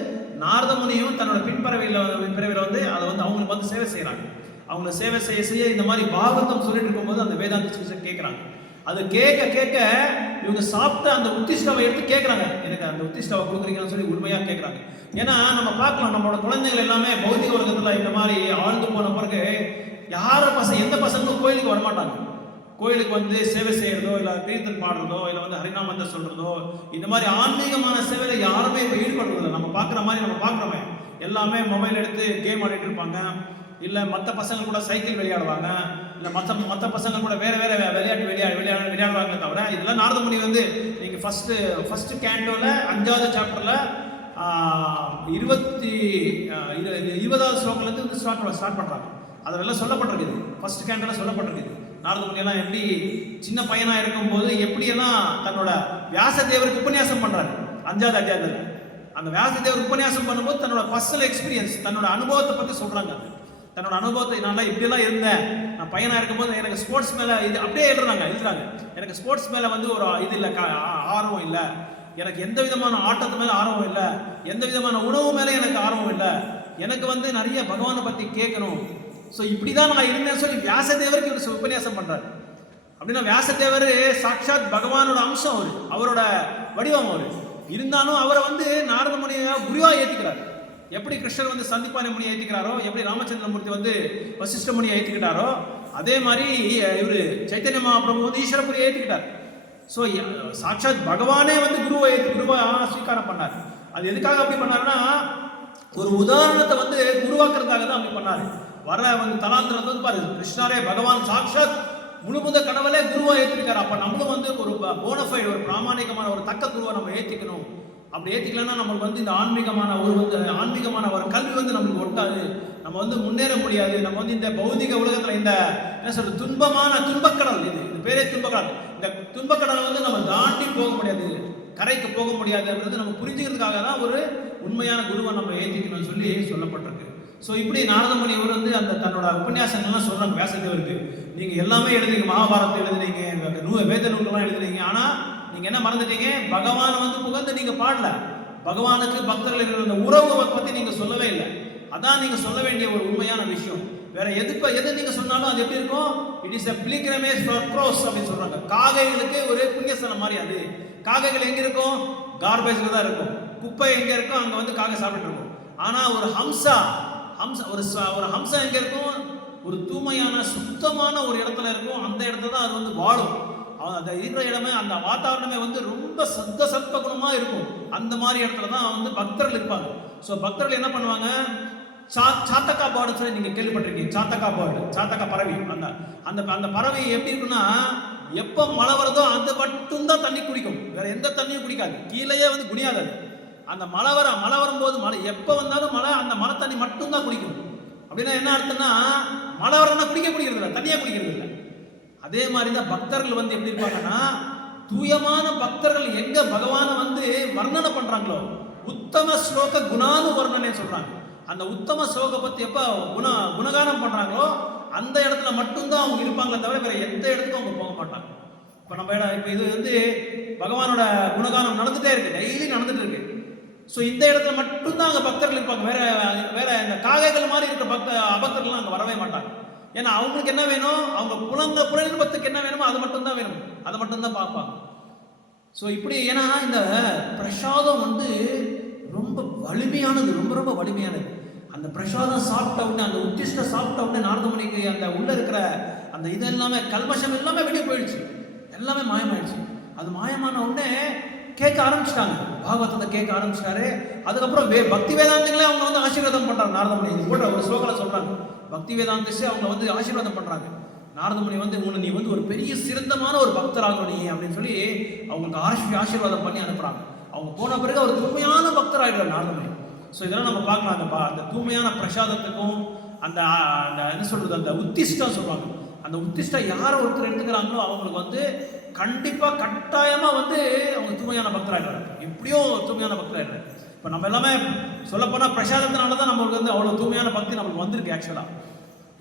நாரத முனியும் தன்னோட பிறவியில் வந்து அதை வந்து அவங்களுக்கு வந்து சேவை செய்கிறாங்க. அவங்கள சேவை செய்ய இந்த மாதிரி பாகவதம் சொல்லிட்டு இருக்கும்போது அந்த வேதாந்த கேட்குறாங்க. அது கேட்க இவங்க சாப்பிட்டு அந்த உத்திஷ்டாவை எடுத்து கேட்குறாங்க, எனக்கு அந்த உத்திஷ்டாவை கொடுக்குறீங்கன்னு சொல்லி உண்மையாக கேட்குறாங்க. ஏன்னா நம்ம பார்க்கலாம், நம்மளோட குழந்தைகள் எல்லாமே பௌத்திக உலகத்தில் இந்த மாதிரி ஆழ்ந்து போன பிறகு எந்த பசங்களும் கோயிலுக்கு வரமாட்டாங்க. கோயிலுக்கு வந்து சேவை செய்யறதோ, இல்லை கீர்த்தன் பாடுறதோ, இல்லை வந்து ஹரிநாமத்தை சொல்றதோ, இந்த மாதிரி ஆன்மீகமான சேவையில் யாருமே இப்போ ஈடுபடுறதில்லை. நம்ம பார்க்குறோமே எல்லாமே மொபைல் எடுத்து கேம் ஆடிட்டு இருப்பாங்க, இல்லை மற்ற பசங்க கூட சைக்கிள் விளையாடுவாங்க, இல்லை மற்ற பசங்க கூட வேற விளையாட்டு விளையாடுவாங்க. தவிர இதெல்லாம் நாரத முனி வந்து நீங்கள் ஃபர்ஸ்ட் கேண்டோல 5வது சாப்டர்ல 20வது ஸ்லோகத்துலேருந்து வந்து ஸ்டார்ட் பண்ணுறாங்க. அதெல்லாம் சொல்லப்பட்டிருக்குது, ஃபர்ஸ்ட் கேண்டோல சொல்லப்பட்டிருக்குது. நாரத முனியெல்லாம் எப்படி சின்ன பையனாக இருக்கும்போது எப்படியெல்லாம் தன்னோட வியாசதேவருக்கு உபன்யாசம் பண்ணுறாரு 5வது அத்தியாயத்தில். அந்த வியாசதேவர் உபன்யாசம் பண்ணும்போது தன்னோட பர்சனல் எக்ஸ்பீரியன்ஸ், தன்னோட அனுபவத்தை பற்றி சொல்கிறாங்க. தன்னோட அனுபவத்தை, நான் இப்படியெல்லாம் இருந்தேன், நான் பையனாக இருக்கும்போது எனக்கு ஸ்போர்ட்ஸ் மேலே இது அப்படியே எழுதுறாங்க. எனக்கு ஸ்போர்ட்ஸ் மேலே வந்து ஒரு இது இல்லை, ஆர்வம் இல்லை, எனக்கு எந்த விதமான ஆட்டத்து மேலே ஆர்வம் இல்லை, எந்த விதமான உணவு மேலே எனக்கு ஆர்வம் இல்லை, எனக்கு வந்து நிறைய பகவானை பற்றி கேட்கணும். ஸோ இப்படி தான் நான் இருந்தேன்னு சொல்லி வியாசதேவருக்கு இவர் உபன்யாசம் பண்ணுறாரு. அப்படின்னா வியாசதேவர் சாட்சாத் பகவானோட அம்சம், அவரோட வடிவம் இருந்தாலும் அவரை வந்து நாரத முனியை குருவாக ஏற்றுக்கிறார். எப்படி கிருஷ்ணர் வந்து சந்திப்பான முனியை ஏற்றுக்கிறாரோ, எப்படி ராமச்சந்திரமூர்த்தி வந்து வசிஷ்ட முனியை ஏற்றுக்கிட்டாரோ, அதே மாதிரி இவர் சைத்தன்ய மகாபிரபு வந்து ஈஸ்வரபுரியை ஏற்றுக்கிட்டார். ஸோ சாட்சாத் பகவானே வந்து குருவாக ஸ்வீகாரம் பண்ணார். அது எதுக்காக அப்படி பண்ணாருன்னா, ஒரு உதாரணத்தை வந்து குருவாக்குறதுக்காக தான் அப்படி பண்ணாரு. வர வந்து தலாந்திரத்தை வந்து பாரு, கிருஷ்ணரே பகவான் சாட்சாத் முழுமுத கடவுளே குருவா ஏற்றிருக்காரு. அப்ப நம்மளும் வந்து ஒரு போனஃபைடு, ஒரு பிராமணிகமான ஒரு தக்க குருவை நம்ம ஏற்றிக்கணும். அப்படி ஏற்றிக்கலன்னா நம்மளுக்கு வந்து இந்த ஆன்மீகமான ஒரு கல்வி வந்து நம்மளுக்கு ஒட்டாது, நம்ம வந்து முன்னேற முடியாது. நம்ம வந்து இந்த பௌதிக உலகத்துல இந்த என்ன சொல்றது துன்பக்கடல், இது பேரே துன்பக்கடல். இந்த துன்பக்கடலை வந்து நம்ம தாண்டி போக முடியாது, கரைக்கு போக முடியாதுன்றது நம்ம புரிஞ்சுக்கிறதுக்காக தான் ஒரு உண்மையான குருவை நம்ம ஏற்றிக்கணும்னு சொல்லி சொல்லப்பட்டிருக்கு. ஸோ இப்படி நாரத முனி வந்து அந்த தன்னோட உபன்யாசங்கள்லாம் சொல்றாங்க வியாசதேவருக்கு, நீங்க எல்லாமே எழுதுனீங்க, மகாபாரதத்தை எழுதுனீங்க, வேத நூல்கள்லாம் எழுதுனீங்க, ஆனா நீங்க என்ன மறந்துட்டீங்க, பகவானை வந்து புகழ்ந்து நீங்க பாடல, பகவானுக்கு பக்தர்கள் இருக்கிற அந்த உறவை பத்தி நீங்க சொல்லவே இல்லை. அதான் நீங்க சொல்ல வேண்டிய ஒரு உண்மையான விஷயம். வேற எது நீங்க சொன்னாலும் அது எப்படி இருக்கும், it is a pilgrimage for crows அப்படின்னு சொல்றாங்க. காகைகளுக்கு ஒரு புண்ணியஸ்தலம் மாதிரி. அது காகைகள் எங்க இருக்கும், கார்பேஜ்ல தான் இருக்கும். குப்பை எங்க இருக்கும், அங்க வந்து காகை சாப்பிட்டு இருக்கும். ஆனா ஒரு ஹம்சா எங்க இருக்கும், ஒரு தூய்மையான சுத்தமான ஒரு இடத்துல இருக்கும். அந்த இடத்துல தான் அது வந்து வாழும். அந்த இருக்கிற இடமே, அந்த வாத்தாவரணமே வந்து ரொம்ப சத்வ குணமா இருக்கும். அந்த மாதிரி இடத்துல தான் வந்து பக்தர்கள் இருப்பாங்க. ஸோ பக்தர்கள் என்ன பண்ணுவாங்க, சாத்தக்கா பேர்டு சொல்லி நீங்க கேள்விப்பட்டிருக்கீங்க. சாத்தக்கா பறவை. அந்த பறவை எப்படி இருக்குன்னா, எப்போ மழை வருதோ அது மட்டும்தான் தண்ணி குடிக்கும், வேற எந்த தண்ணியும் குடிக்காது, கீழேயே வந்து குடியாது. அந்த மழை வரும்போது எப்போ வந்தாலும் அந்த மழை தண்ணி மட்டும்தான் குடிக்கும். அப்படின்னா என்ன அர்த்தம்னா, மழை வரணும்னா குடிக்கிறது இல்லை, தண்ணியாக குடிக்கிறது இல்லை. அதே மாதிரி தான் பக்தர்கள் வந்து எப்படி இருப்பாங்கன்னா, தூயமான பக்தர்கள் எங்க பகவானை வந்து வர்ணனை பண்றாங்களோ, உத்தம ஸ்லோக குணானு வர்ணனை சொல்றாங்க. அந்த உத்தம ஸ்லோக பத்தி எப்ப குணகானம் பண்றாங்களோ அந்த இடத்துல மட்டும்தான் அவங்க இருப்பாங்களே தவிர வேற எந்த இடத்துக்கும் அவங்க போக மாட்டாங்க. இப்ப இது வந்து பகவானோட குணகானம் நடந்துட்டே இருக்கு, டெய்லி நடந்துட்டு இருக்கு. ஸோ இந்த இடத்துல மட்டும்தான் அங்கே பக்தர்கள் இருப்பாங்க. வேற இந்த காகைகள் மாதிரி இருக்க அபக்தர்கள்லாம் அங்கே வரவே மாட்டாங்க. ஏன்னா அவங்களுக்கு என்ன வேணும், அவங்க புலனிருப்பத்துக்கு என்ன வேணுமோ அது மட்டும்தான் வேணும், அதை மட்டும்தான் பார்ப்பாங்க. ஸோ இப்படி ஏன்னா இந்த பிரசாதம் வந்து ரொம்ப வலிமையானது, ரொம்ப வலிமையானது. அந்த பிரசாதம் சாப்பிட்ட உடனே, அந்த உத்திஷ்ட சாப்பிட்ட உடனே நாரத முனிக்கு அந்த உள்ள இருக்கிற அந்த இது எல்லாமே கல்மஷம் எல்லாமே வெளியே போயிடுச்சு, எல்லாமே மாயமாயிடுச்சு. அது மாயமான உடனே கேட்க ஆரம்பிச்சிட்டாங்க, பாகவதத்தை கேட்க ஆரம்பிச்சிட்டாரு. அதுக்கப்புறம் பக்தி வேதாந்திகளே அவங்க வந்து ஆசீர்வாதம் பண்றாங்க. நாரதமுனி இது கூட ஒரு ஸ்லோகத்தில் சொல்றாங்க, பக்தி வேதாந்திஸே அவங்க வந்து ஆசீர்வாதம் பண்றாங்க. நாரதமுனி வந்து நீ வந்து ஒரு பெரிய சிறந்தமான ஒரு பக்தராக நீ அப்படின்னு சொல்லி அவங்களுக்கு ஆசீர்வாதம் பண்ணி அனுப்புறாங்க. அவங்க போன பிறகு அவர் தூய்மையான பக்தராகிறார் நாரதமுனி. ஸோ இதெல்லாம் நம்ம பார்க்கலாம். அந்த தூய்மையான பிரசாதத்துக்கும் அந்த என்ன சொல்றது, அந்த உத்திஷ்டம் சொல்லுவாங்க, அந்த உத்திஷ்டம் யாரை ஒருத்தர் எடுத்துக்கிறாங்களோ அவங்களுக்கு வந்து கண்டிப்பாக கட்டாயமாக வந்து அவங்க தூய்மையான பக்தராகிறாங்க. எப்படியோ தூய்மையான பக்தராகிறாங்க. இப்போ நம்ம எல்லாமே சொல்லப்போனால் பிரசாதத்தினால தான் நம்மளுக்கு வந்து அவ்வளோ தூய்மையான பக்தி நம்மளுக்கு வந்திருக்கு. ஆக்சுவலாக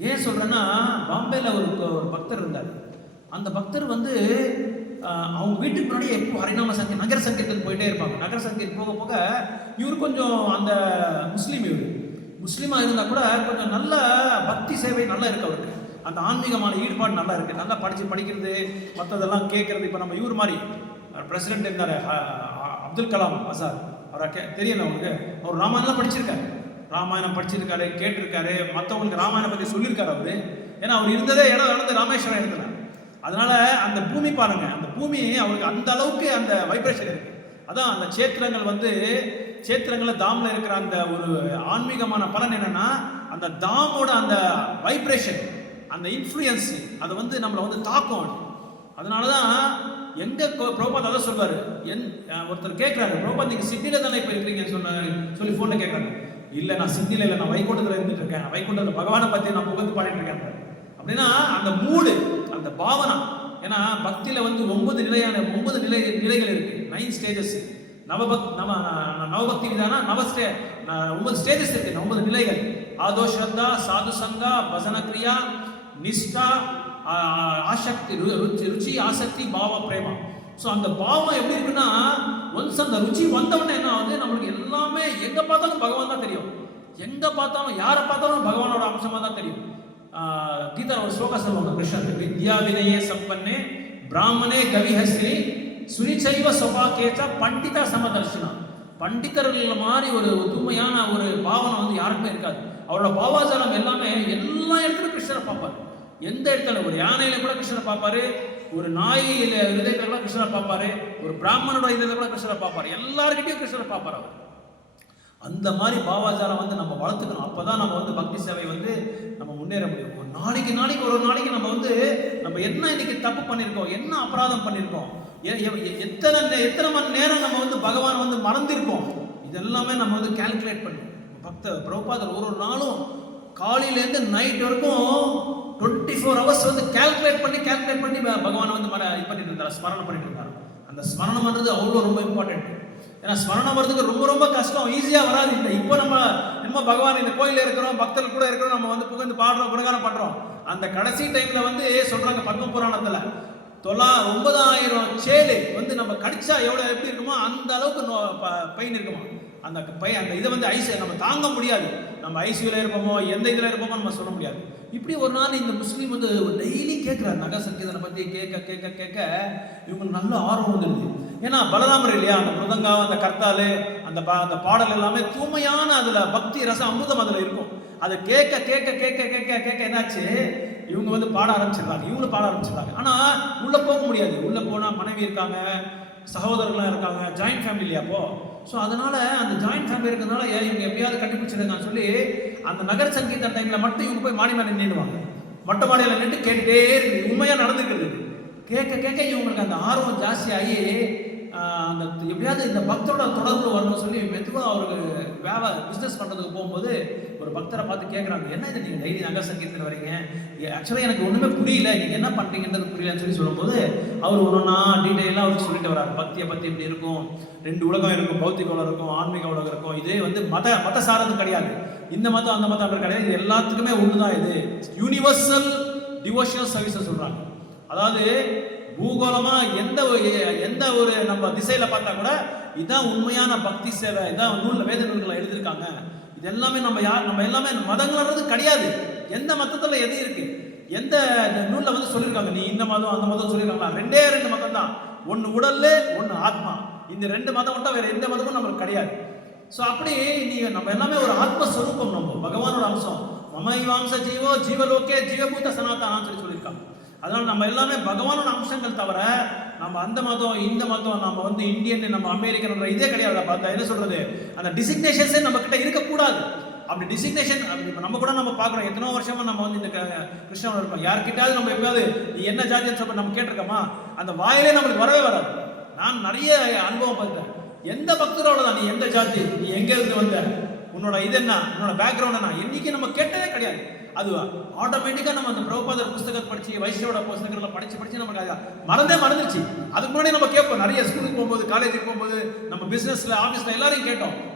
ஏன் சொல்கிறேன்னா, பாம்பேயில் ஒரு பக்தர் இருந்தார். அந்த பக்தர் வந்து அவங்க வீட்டுக்கு முன்னாடி எப்போ ஹரிநாம சங்கீத் நகர சங்கீதத்துக்கு போயிட்டே இருப்பாங்க. நகர சங்கீத் போக போக இவர் கொஞ்சம் அந்த முஸ்லீமாக இருந்தால் கூட கொஞ்சம் நல்ல பக்தி சேவை நல்லா இருக்கு அவருக்கு. அந்த ஆன்மீகமான ஈடுபாடு நல்லா இருக்குது. நல்லா படிக்கிறது மற்றதெல்லாம் கேட்குறது. இப்போ நம்ம இவர் மாதிரி பிரசிடென்ட் இருந்தார் அப்துல் கலாம் ஆசாத், அவரை தெரியல அவருக்கு. அவர் ராமாயணம்லாம் ராமாயணம் படிச்சிருக்காரு, கேட்டிருக்காரு, மற்றவங்களுக்கு ராமாயணம் பற்றி சொல்லியிருக்காரு அவர். ஏன்னா அவர் இருந்ததே இடம் நடந்து ராமேஸ்வரம் இடத்துல. அதனால அந்த பூமி பாருங்க, அந்த பூமி அவருக்கு அந்த அளவுக்கு அந்த வைப்ரேஷன் இருக்கு. அதான் அந்த சேத்திரங்களில் தாமில் இருக்கிற அந்த ஒரு ஆன்மீகமான பலன் என்னன்னா, அந்த தாமோட அந்த வைப்ரேஷன், அந்த இன்ஃப்ளூயன்ஸ் அதை வந்து நம்மளை வந்து தாக்கும். அதனால தான் எங்கே பிரபுபாத் அதை சொல்வார். ஒருத்தர் கேட்குறாரு, பிரபுபாத் நீங்கள் சிட்டியில் தானே இப்போ இருக்கிறீங்கன்னு சொல்லி ஃபோனில் கேட்குறாங்க. இல்லை, நான் சிட்டியில் இல்லை, நான் வைகுண்டத்தில் இருந்துட்டு இருக்கேன். வைகுண்டத்தில் பகவானை பற்றி நான் புகழ்ந்து பாடிட்டு இருக்கேன். அப்படின்னா அந்த மூடு, அந்த பாவனா. ஏன்னா பக்தியில் வந்து 9 நிலைகள் இருக்கு, 9 ஸ்டேஜஸ். நவபக்தி விதானா 9 ஸ்டேஜஸ் இருக்கு, 9 நிலைகள். ஆதோ ஸ்ரத்தா, சாது சங்கா, பஜன கிரியா, நிஷ்டா, ஆசக்தி, ருச்சி, ஆசக்தி, பாவ, பிரேமா. ஸோ அந்த பாவம் எப்படி இருக்குன்னா, ஒன்ஸ் அந்த ருச்சி வந்தவொடனே என்ன வந்து நம்மளுக்கு எல்லாமே எங்கே பார்த்தாலும் பகவான் தான் தெரியும். எங்கே பார்த்தாலும் யாரை பார்த்தாலும் பகவானோட அம்சமாக தான் தெரியும். கீதா ஒரு ஸ்லோகா சொல்லுவாங்க கிருஷ்ணன், வித்யா வினயே சம்பன்னே பிராமணே கவிஹஸ்ரீ சுனிச்சைவ சபாகேச்ச பண்டிதா சமதர்ஷனா. பண்டிதர்கள் மாதிரி ஒரு தூய்மையான ஒரு பாவனை வந்து யாருக்குமே இருக்காது. அவரோட பாவாச்சாரம் எல்லாமே எல்லா இடத்துலையும் கிருஷ்ணரை பார்ப்பார். எந்த இடத்துல, ஒரு யானையில கூட கிருஷ்ணரை பார்ப்பாரு, ஒரு நாயில இதயத்துல கூட கிருஷ்ணரை பார்ப்பாரு, ஒரு பிராமணோட இதயத்துல கூட கிருஷ்ணரை பார்ப்பாரு, எல்லார்கிட்டையும் கிருஷ்ணரை பார்ப்பார் அவர். அந்த மாதிரி பாவாச்சாரம் வந்து நம்ம வளர்த்துக்கணும். அப்போதான் நம்ம வந்து பக்தி சேவை வந்து நம்ம முன்னேற முடியும். ஒரு நாளைக்கு நம்ம என்ன இன்னைக்கு தப்பு பண்ணியிருக்கோம், என்ன அபராதம் பண்ணியிருக்கோம், எத்தனை மணி நேரம் நம்ம வந்து பகவான் வந்து மறந்திருக்கோம், இதெல்லாமே நம்ம வந்து கால்குலேட் பண்ணி பிரபுபாதர் ஒரு நாளும் காலையிலேருந்து நைட் வரைக்கும் 24 hours வந்து கால்குலேட் பண்ணி பகவானை வந்து இது பண்ணிட்டு இருந்தார், ஸ்மரணம் பண்ணிட்டு இருந்தார். அந்த ஸ்மரணம் பண்ணுறது அவ்வளோ ரொம்ப இம்பார்ட்டன்ட். ஏன்னா ஸ்மரணம் வர்றதுக்கு ரொம்ப ரொம்ப கஷ்டம், ஈஸியாக வராது. இல்லை இப்போ நம்ம பகவான் இந்த கோயிலில் இருக்கிறோம், பக்தர்கள் கூட இருக்கிறோம், நம்ம வந்து புகழ்ந்து பாடுறோம், குணகாரம் பண்ணுறோம். அந்த கடைசி டைமில் வந்து சொல்கிறாங்க பத்ம புராணத்தில் 9000 சேலை வந்து நம்ம கடிச்சா எப்படி இருக்குமோ அந்த அளவுக்கு பெயின் இருக்குமா. அந்த இதை வந்து நம்ம தாங்க முடியாது. நம்ம ஐசியூவில் இருப்போமோ எந்த இதில் இருப்போமோ நம்ம சொல்ல முடியாது. இப்படி ஒரு நாள் இந்த முஸ்லீம் வந்து டெய்லி கேட்குறாரு நகர சங்கீதனை பற்றி. கேட்க இவங்களுக்கு நல்ல ஆர்வம் வந்துடுது. ஏன்னா பலராமர் இல்லையா, அந்த மிருதங்கம், அந்த கர்த்தாலு, அந்த பாடல் எல்லாமே தூய்மையான அதில் பக்தி ரச அமுதம் அதில் இருக்கும். அதை கேட்க என்னாச்சு, இவங்க வந்து பாட ஆரம்பிச்சிடுறாங்க. ஆனால் உள்ளே போக முடியாது. உள்ளே போனால் மனைவி இருக்காங்க, சகோதரர்களாக இருக்காங்க, ஜாயிண்ட் ஃபேமிலி இல்லையா அப்போ. ஸோ அதனால் அந்த ஜாயிண்ட் ஃபேமிலி இருக்கிறதுனால இவங்க எப்படியாவது கண்டுபிடிச்சிருக்கான்னு சொல்லி அந்த நகர சங்கீத டைமில் மட்டும் இவங்க போய் மாடி மேலே நின்றுடுவாங்க. மொட்டை மாடியில் நின்று கேட்டுகிட்டே இருக்கு. உண்மையாக நடந்துக்கிறது. கேட்க இவங்களுக்கு அந்த ஆர்வம் ஜாஸ்தியாகி அந்த எப்படியாவது இந்த பக்தரோட தொடர்பு வரணும்னு சொல்லி மெதுவாக அவருக்கு பிஸ்னஸ் பண்ணுறதுக்கு போகும்போது ஒரு பக்தரை பார்த்து கேட்குறாங்க, என்ன இது நீங்கள் டெய்லி நகர சங்கீதத்தில் வரீங்க, ஆக்சுவலாக எனக்கு ஒன்றுமே புரியல, நீங்கள் என்ன பண்ணுறீங்கன்றது புரியலன்னு சொல்லும்போது அவர் ஒன்றா டீட்டெயிலாக அவருக்கு சொல்லிட்டு வர்றாரு. பக்தியை பற்றி இப்படி இருக்கும், 2 உலகம் இருக்கும், பௌத்திக உலகம் இருக்கும், ஆன்மீக உலகம் இருக்கும். இது வந்து மத சாரது கிடையாது, இந்த மதம் அந்த மதம் அப்படி கிடையாது, இது எல்லாத்துக்குமே ஒன்று தான். இது யூனிவர்சல் டிவோஷனல் சர்வீஸை சொல்கிறாங்க. அதாவது பூகோளமாக எந்த ஒரு நம்ம திசையில் பார்த்தா கூட இதுதான் உண்மையான பக்தி சேவை. இதான் வேத நூல்களை எழுதியிருக்காங்க. இது எல்லாமே நம்ம எல்லாமே மதங்கள்ன்றது கிடையாது. எந்த மதத்தில் எது இருக்கு, எந்த நூலில் வந்து சொல்லியிருக்காங்க நீ இந்த மதம் அந்த மதம் சொல்லியிருக்காங்களா? 2 மதம் தான், ஒன்று உடல், ஒன்று ஆத்மா. இந்த 2 மதம் மட்டும் வேற எந்த மதமும் நம்மளுக்கு கிடையாது. ஸோ அப்படி நம்ம எல்லாமே ஒரு ஆத்மஸ்வரூபம், நம்ம பகவானோட அம்சம். மமைவாம்ச ஜீவோ ஜீவலோக்கே ஜீவபூத சனாதானான்னு சொல்லியிருக்காங்க. அதனால நம்ம எல்லாமே பகவானோட அம்சங்கள் தவிர நம்ம அந்த மதம் இந்த மதம் நம்ம வந்து இந்தியன் நம்ம அமெரிக்கன் இதே கிடையாது. பார்த்தா என்ன சொல்றது, அந்த டிசிக்னேஷன்ஸே நம்ம கிட்ட இருக்கக்கூடாது. அப்படி டிசிக்னேஷன் இப்போ நம்ம கூட நம்ம பார்க்குறோம், எத்தனோ வருஷமா நம்ம வந்து இந்த கிறிஸ்தவன் இருக்கோம், யார்கிட்டயாவது நம்ம எப்பயாவது நீ என்ன ஜாதின்னு சொல்ல நம்ம கேட்டிருக்கோமா? அந்த வாயிலே நம்மளுக்கு வரவே வராது. நான் நிறைய அனுபவம் பார்த்தேன். எந்த பக்தரோட தான் நீ எந்த ஜாதி, நீ எங்க இருந்து வந்த, உன்னோட இது என்ன, உன்னோட பேக்ரவுண்ட் என்ன, என்னைக்கு நம்ம கேட்டதே கிடையாது. அது ஆட்டோமேட்டிக்காக நம்ம அந்த பிரபுபாதர் புஸ்தகத்தை படிச்சு வைஷ்ணவோட புஸ்தகங்களை படிச்சு நமக்கு மறந்துருச்சு. அதுக்கு முன்னாடி நம்ம கேட்போம், நிறைய ஸ்கூலுக்கு போகும்போது காலேஜுக்கு போகும்போது நம்ம பிஸ்னஸ்ல ஆஃபீஸில் எல்லாரையும்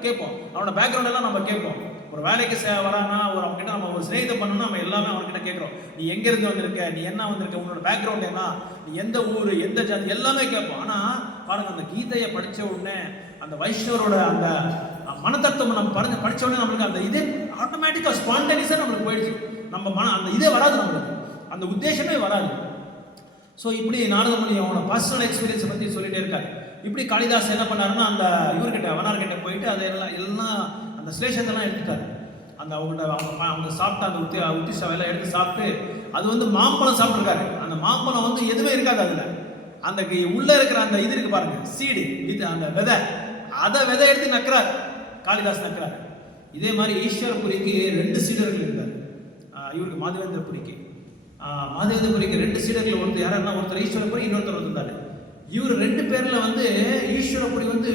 கேட்போம். அவனோட பேக்ரவுண்ட் எல்லாம் நம்ம கேட்போம். ஒரு வேலைக்கு வரானா ஒரு அவங்ககிட்ட நம்ம ஒரு ஸ்நேகிதம் பண்ணணும்னா நம்ம எல்லாமே அவன்கிட்ட கேட்குறோம். நீ எங்கேருந்து வந்திருக்க, நீ என்ன வந்திருக்க, உன்னோட பேக்ரவுண்ட் என்ன, நீ எந்த ஊர் எந்த ஜாதி எல்லாமே கேட்போம். ஆனால் பாருங்க, அந்த கீதையை படித்த உடனே அந்த வைஷ்ணவரோட அந்த மனத்தத்துவம் நம்ம படித்த உடனே நம்மளுக்கு அந்த இது ஆட்டோமேட்டிக்காக ஸ்பான்டேனியஸாக நம்மளுக்கு போயிடுச்சு. நம்ம அந்த இதே வராது, நம்மளுக்கு அந்த உத்தேசமே வராது. ஸோ இப்படி நாரதமுனி அவனோட பர்சனல் எக்ஸ்பீரியன்ஸை பற்றி சொல்லிட்டே இருக்காரு. இப்படி காளிதாஸ் என்ன பண்ணாருன்னா, அந்த இவர்கிட்ட வனார்கிட்ட போயிட்டு அதெல்லாம் எல்லாம் அந்த ஸ்லேஷத்தெல்லாம் எடுத்துட்டாரு. அந்த அவங்க சாப்பிட்ட அந்த உத்திஷ்டாவெல்லாம் எடுத்து சாப்பிட்டு, அது வந்து மாம்பழம் சாப்பிட்ருக்காரு. அந்த மாம்பழம் வந்து எதுவுமே இருக்காது அதில். அந்த உள்ள இருக்கிற அந்த இது இருக்கு பாருங்க, சீடு, இது அந்த விதை, அதை விதை எடுத்து நக்கிறார் காளிதாஸ் நக்கிறார். இதே மாதிரி ஈஸ்வரபுரிக்கு 2 சீடர்கள் இருந்தார். இவருக்கு மாதவேந்திரபுரிக்கு 2 சீடர்கள், ஒருத்தர் யாருன்னா ஒருத்தர் ஈஸ்வரபுரி, இன்னொருத்தர் இருந்தார். இவர் 2 பேர்ல வந்து ஈஸ்வரபுரி வந்து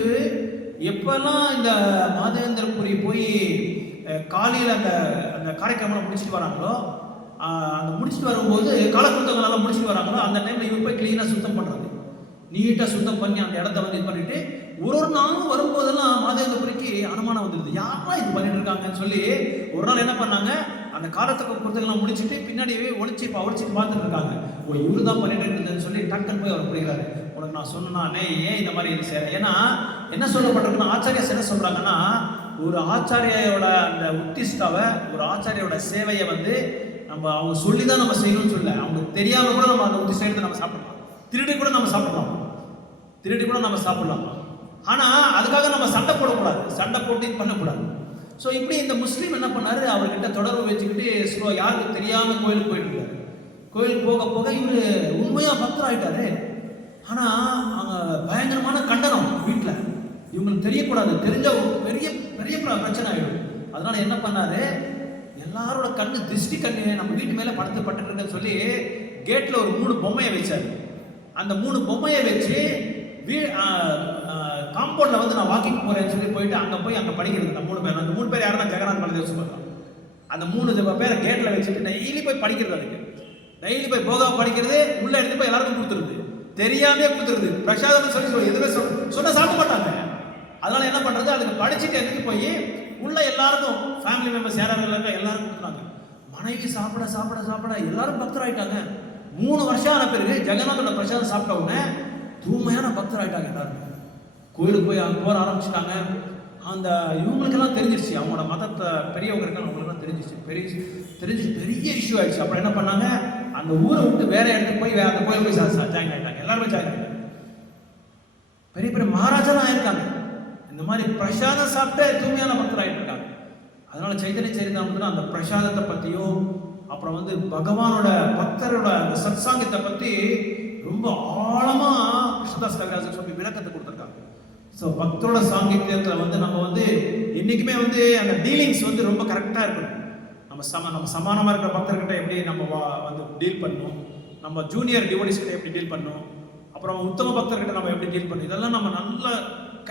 எப்பெல்லாம் இந்த மாதவேந்திரபுரி போய் காலையில் அந்த காரியக்கிரமம் முடிச்சுட்டு வராங்களோ, அந்த முடிச்சுட்டு வரும்போது காலக்கிருத்தங்களெல்லாம் முடிச்சுட்டு வராங்களோ, அந்த டைமில் இவர் போய் கிளீனாக சுத்தம் பண்ணுறது, நீட்டாக சுத்தம் பண்ணி அந்த இடத்த வந்து இது பண்ணிட்டு ஒரு நாளும் வரும்போதெல்லாம் மாதவேந்திரபுரிக்கு அனுமானம் வந்துடுது, யாரா இது பண்ணிட்டு இருக்காங்கன்னு சொல்லி. ஒரு நாள் என்ன பண்ணாங்க, அந்த காலத்துக்கு பொறுத்தெல்லாம் முடிச்சுட்டு பின்னாடியே ஒழிச்சு பார்த்துட்டு இருக்காங்க. ஓ, இவரு தான் பண்ணிட்டு இருந்ததுன்னு சொல்லி டக்குன்னு போய் அவர் புரிகிறாரு. உனக்கு நான் சொன்னேன் ஏன் இந்த மாதிரி இது செய்யறேன். ஏன்னா என்ன சொல்லப்பட்டிருக்குன்னா, ஆச்சாரியாஸ் என்ன சொல்றாங்கன்னா, ஒரு ஆச்சாரியோட அந்த உத்திஷ்டாவை, ஒரு ஆச்சாரியோட சேவையை வந்து நம்ம அவங்க சொல்லி தான் நம்ம செய்யணும்னு சொல்ல, அவங்களுக்கு தெரியாம கூட நம்ம அந்த உத்திஷ்டம் எடுத்து நம்ம சாப்பிடலாம், திருடி கூட நம்ம சாப்பிடலாம். ஆனா அதுக்காக நம்ம சண்டை போடக்கூடாது, சண்டை போட்டு பண்ணக்கூடாது. ஸோ இப்படி இந்த முஸ்லீம் என்ன பண்ணாரு, அவர்கிட்ட தொடர்பு வச்சுக்கிட்டு யாருக்கு தெரியாம கோயிலுக்கு போயிட்டு இருக்காரு. கோயிலுக்கு போக போக இவரு உண்மையா பக்தர் ஆயிட்டாரு. ஆனா அவங்க பயங்கரமான கண்டனம் வீட்டில், இவங்களுக்கு தெரியக்கூடாது, தெரிஞ்ச பெரிய பெரிய பிரச்சனை ஆயிடும். அதனால என்ன பண்ணாரு, எல்லாரோட திருஷ்டி கண்ணு நம்ம வீட்டு மேல பட்டுருக்குன்னு சொல்லி கேட்ல ஒரு 3 பொம்மையை வச்சாரு. அந்த 3 பொம்மையை வச்சு காம்பவுண்ட்ல வந்து நான் வாக்கிங் போறேன்னு சொல்லி போயிட்டு அங்க படிக்கிறது. அந்த 3 பேர், அந்த 3 பேர் யாருன்னா ஜெகநாத் பலதேவ் சுபத்ரா. அந்த 3 பேரை கேட்ல வச்சுட்டு டெய்லி போய் படிக்கிறது. அதுக்கு டெய்லி போய் போகா படிக்கிறது, உள்ள எடுத்து போய் எல்லாருக்கும் கொடுத்துருது, தெரியாமே கொடுத்துருது. பிரசாதம் சொல்லி எதுவுமே சொன்ன சாப்பிட மாட்டாங்க. அதனால என்ன பண்றது, அதுக்கு படிச்சுட்டு எடுத்துட்டு போய் உள்ள எல்லாருக்கும் ஃபேமிலி மெம்பர்ஸ் யாராவது எல்லாரும் கொடுத்தாங்க. மனைவி சாப்பிட எல்லாரும் பக்தர் ஆயிட்டாங்க. 3 வருஷம் ஆன பிறகு ஜெகநாதோட பிரசாதம் சாப்பிட்ட உடனே தூய்மையான பக்தர் ஆயிட்டாங்க. எல்லாரும் கோயிலுக்கு போய் அங்கே போற ஆரம்பிச்சுட்டாங்க. அந்த இவங்களுக்கெல்லாம் தெரிஞ்சிருச்சு, அவங்களோட மதத்தை பெரியவங்க இருக்காங்க, அவங்களுக்கெல்லாம் தெரிஞ்சிச்சு பெரிய இஷ்யூ ஆயிடுச்சு. அப்புறம் என்ன பண்ணாங்க, அந்த ஊரை விட்டு வேற இடத்துக்கு போய் அந்த கோயில் போய் ஜாயின் ஆயிட்டாங்க. எல்லாருமே ஜாயின் ஆயிட்டாங்க. பெரிய பெரிய மகாராஜாலாம் ஆயிருக்காங்க. இந்த மாதிரி பிரசாதம் சாப்பிட்டு தூய்மையான பக்தர் ஆகிட்டு இருக்காங்க. அதனால சைத்தன்ய சரிதாமத்தில் அந்த பிரசாதத்தை பற்றியும், அப்புறம் வந்து பகவானோட பக்தரோட அந்த சத்சாங்கத்தை பற்றி ரொம்ப ஆழமாக கிருஷ்ணதாஸ் கவிராஜர் சொல்லி விளக்கத்தை கொடுத்துருக்காங்க. ஸோ பக்தரோட சாங்கித்யத்தில் வந்து நம்ம வந்து என்றைக்குமே வந்து அந்த டீலிங்ஸ் வந்து ரொம்ப கரெக்டாக இருக்கணும். நம்ம சமானமாக இருக்கிற பக்தர்கிட்ட எப்படி நம்ம வந்து டீல் பண்ணணும், நம்ம ஜூனியர் டிவோடிஸ் கிட்ட எப்படி டீல் பண்ணணும், அப்புறம் உத்தம பக்தர்கிட்ட நம்ம எப்படி டீல் பண்ணணும், இதெல்லாம் நம்ம நல்ல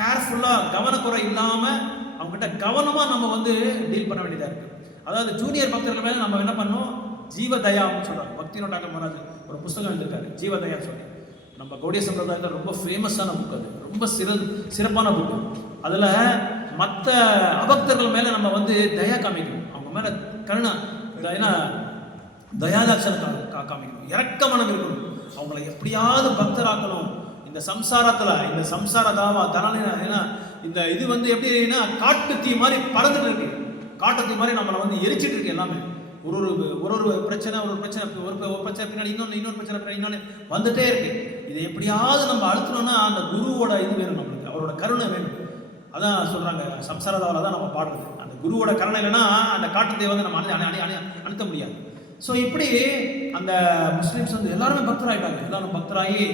கேர்ஃபுல்லாக கவனக்குறை இல்லாமல் அவங்ககிட்ட கவனமாக நம்ம வந்து டீல் பண்ண வேண்டியதாக இருக்குது. அதாவது ஜூனியர் பக்தர்கள் மேலே நம்ம என்ன பண்ணோம், ஜீவதயா அப்படின்னு சொல்கிறாங்க. பக்தினோட மகாராஜ் ஒரு புஸ்தகம் எழுதியிருக்காரு, ஜீவதயா சொல்லி. நம்ம கௌடிய சம்பிரதாயத்தில் ரொம்ப ஃபேமஸான புக், அது ரொம்ப சிறப்பான புக்கு. அதில் மற்ற அபக்தர்கள் மேலே நம்ம வந்து தயா காமிக்கணும், அவங்க மேலே கருணா தயாதாட்சணை காமிக்கணும், இறக்க மனம் இருக்கணும், அவங்கள எப்படியாவது பக்தராக்கணும். இந்த சம்சார தாவா ஏன்னா இந்த இது வந்து எப்படின்னா காட்டு தீ மாதிரி பறந்துட்டு இருக்கு, காட்டு தீ மாதிரி நம்மளை வந்து எரிச்சிட்டு இருக்கு. எல்லாமே ஒரு பிரச்சனை பின்னாடி இன்னொரு பிரச்சனை பின்னாடி இன்னொன்று வந்துட்டே இருக்கு. இதை எப்படியாவது நம்ம அழுத்தணும்னா அந்த குருவோட இது வேணும், நம்மளுக்கு அவரோட கருணை வேணும். அதான் சொல்றாங்க, சம்சாரதாவில் தான் நம்ம பாடுறது. அந்த குருவோட கருணை இல்லைன்னா அந்த காட்டு தீ வந்து நம்ம அழுத்த முடியாது. ஸோ இப்படி அந்த முஸ்லீம்ஸ் வந்து எல்லாருமே பக்தராயிட்டாங்க. எல்லாரும் பக்தராகி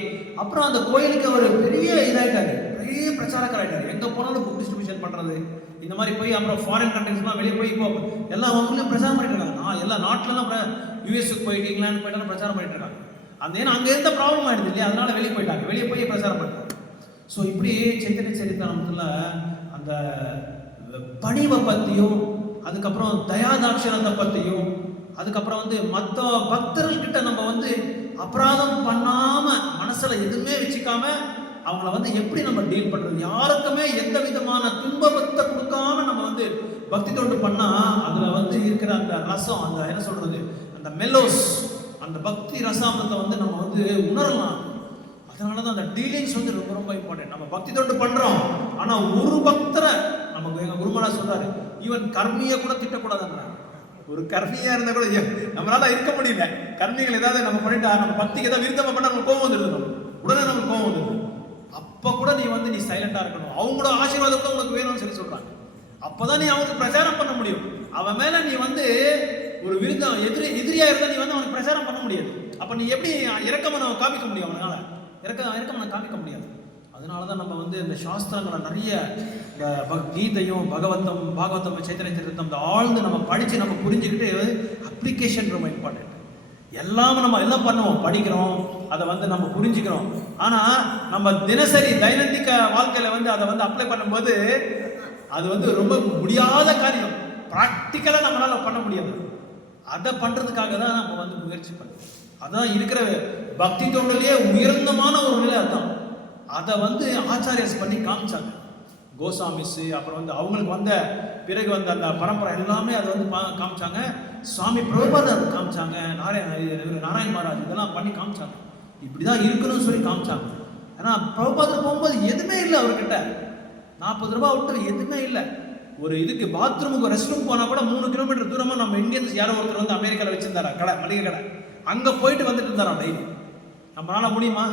அப்புறம் அந்த கோயிலுக்கு ஒரு பெரிய இதாயிட்டாரு, பெரிய பிரச்சாரக்கர் ஆயிட்டாரு. எங்கே போனாலும் புக் டிஸ்ட்ரிபியூஷன் பண்ணுறது இந்த மாதிரி போய் அப்புறம் ஃபாரின் கண்ட்ரிஸ்லாம் வெளியே போய் இப்போ எல்லா ஊர்லேயும் பிரச்சாரம் பண்ணிட்டு இருக்காங்க. எல்லா நாட்டிலலாம் யூஎஸ்க்கு போயிட்டு இங்கிலாந்து போயிட்டு பிரச்சாரம் பண்ணிட்டு இருக்காங்க. அந்த ஏன்னா அங்கே இருந்த ப்ராப்ளம் ஆயிடுது இல்லையா, அதனால வெளியே போயிட்டாங்க, வெளியே போய் பிரச்சாரம் பண்ணுறாங்க. ஸோ இப்படி சைத்தன்ய சரித்திரத்தில் அந்த பணிவை பற்றியும், அதுக்கப்புறம் தயாதாட்சணத்தை பற்றியும், அதுக்கப்புறம் வந்து மற்ற பக்தர்கள்கிட்ட நம்ம வந்து அபராதம் பண்ணாமல் மனசில் எதுவுமே வச்சுக்காம அவங்கள வந்து எப்படி நம்ம டீல் பண்ணுறது, யாருக்குமே எந்த விதமான துன்பத்தை கொடுக்காம நம்ம வந்து பக்தி தொண்டு பண்ணால் அதில் வந்து இருக்கிற அந்த ரசம், அந்த என்ன சொல்கிறது, அந்த மெலோஸ், அந்த பக்தி ரசாமத்தை வந்து நம்ம வந்து உணரலாம். அதனால தான் அந்த டீலிங்ஸ் வந்து ரொம்ப ரொம்ப இம்பார்ட்டன்ட். நம்ம பக்தி தொண்டு பண்ணுறோம், ஆனால் ஒரு பக்தரை நமக்கு எங்கள் குருமலா சொல்கிறாரு, ஈவன் கர்மியை கூட திட்டக்கூடாதுன்றாங்க. ஒரு கர்மியாக இருந்தால் கூட நம்மளால இருக்க முடியல, கர்மிகள் ஏதாவது நம்ம பண்ணிட்டா நம்ம பக்திக்கு ஏதாவது விருத்தமாக பண்ணால் நமக்கு கோவம் வந்துடுது, உடனே நமக்கு கோவம் வந்துடுது. அப்போ கூட நீ சைலண்டாக இருக்கணும், அவங்களோட ஆசீர்வாதம் கூட உனக்கு வேணும்னு சொல்லி சொல்கிறாங்க. அப்போ தான் நீ அவனுக்கு பிரச்சாரம் பண்ண முடியும். அவன் மேலே நீ வந்து ஒரு விருதம் எதிரியாக இருந்தால் நீ வந்து அவனுக்கு பிரச்சாரம் பண்ண முடியாது. அப்போ நீ எப்படி இறக்கமனை காமிக்க முடியும்? அவனால இறக்கமனை காமிக்க முடியாது. அதனால தான் நம்ம வந்து இந்த சாஸ்திரங்களை நிறைய இந்த கீதையும் பாகவதம் சைத்தன்ய சரித்திரம் ஆழ்ந்து நம்ம படித்து நம்ம புரிஞ்சுக்கிட்டு அப்ளிகேஷன் ரொம்ப இம்பார்ட்டன்ட். எல்லாம் நம்ம எல்லாம் பண்ணுவோம், படிக்கிறோம், அதை வந்து நம்ம புரிஞ்சுக்கிறோம். ஆனால் நம்ம தினசரி தைனந்திக வாழ்க்கையில் வந்து அதை வந்து அப்ளை பண்ணும்போது அது வந்து ரொம்ப முடியாத காரியம். ப்ராக்டிக்கலாக நம்மளால் பண்ண முடியாது. அதை பண்ணுறதுக்காக தான் நம்ம வந்து முயற்சி பண்ணுறோம். அதான் இருக்கிற பக்தி தொண்டிலேயே உயர்ந்தமான ஒரு நிலை. அதுதான் அதை வந்து ஆச்சாரியஸ் பண்ணி காமிச்சாங்க. கோசாமிஸ் அப்புறம் வந்து அவங்களுக்கு வந்த பிறகு வந்த அந்த பரம்பரை எல்லாமே அதை வந்து காமிச்சாங்க. சுவாமி பிரபுபாதர் அதை காமிச்சாங்க, நாராயண மகாராஜ் இதெல்லாம் பண்ணி காமிச்சாங்க. இப்படி தான் இருக்கணும்னு சொல்லி காமிச்சாங்க. ஏன்னா பிரபுபாதர் போகும்போது எதுவுமே இல்லை அவர்கிட்ட, 40 ரூபா விட்டு எதுவுமே இல்லை. ஒரு இதுக்கு பாத்ரூமுக்கு ரெஸ்ட் ரூம் போனால் கூட 3 கிலோமீட்டர் தூரமாக நம்ம இந்தியன்ஸ் யாரோ ஒருத்தர் வந்து அமெரிக்காவில் வச்சிருந்தாரா கடை, மளிகை கடை, அங்கே போயிட்டு வந்துட்டு இருந்தாராம் டெய்லி. நம்மளால முடியுமா?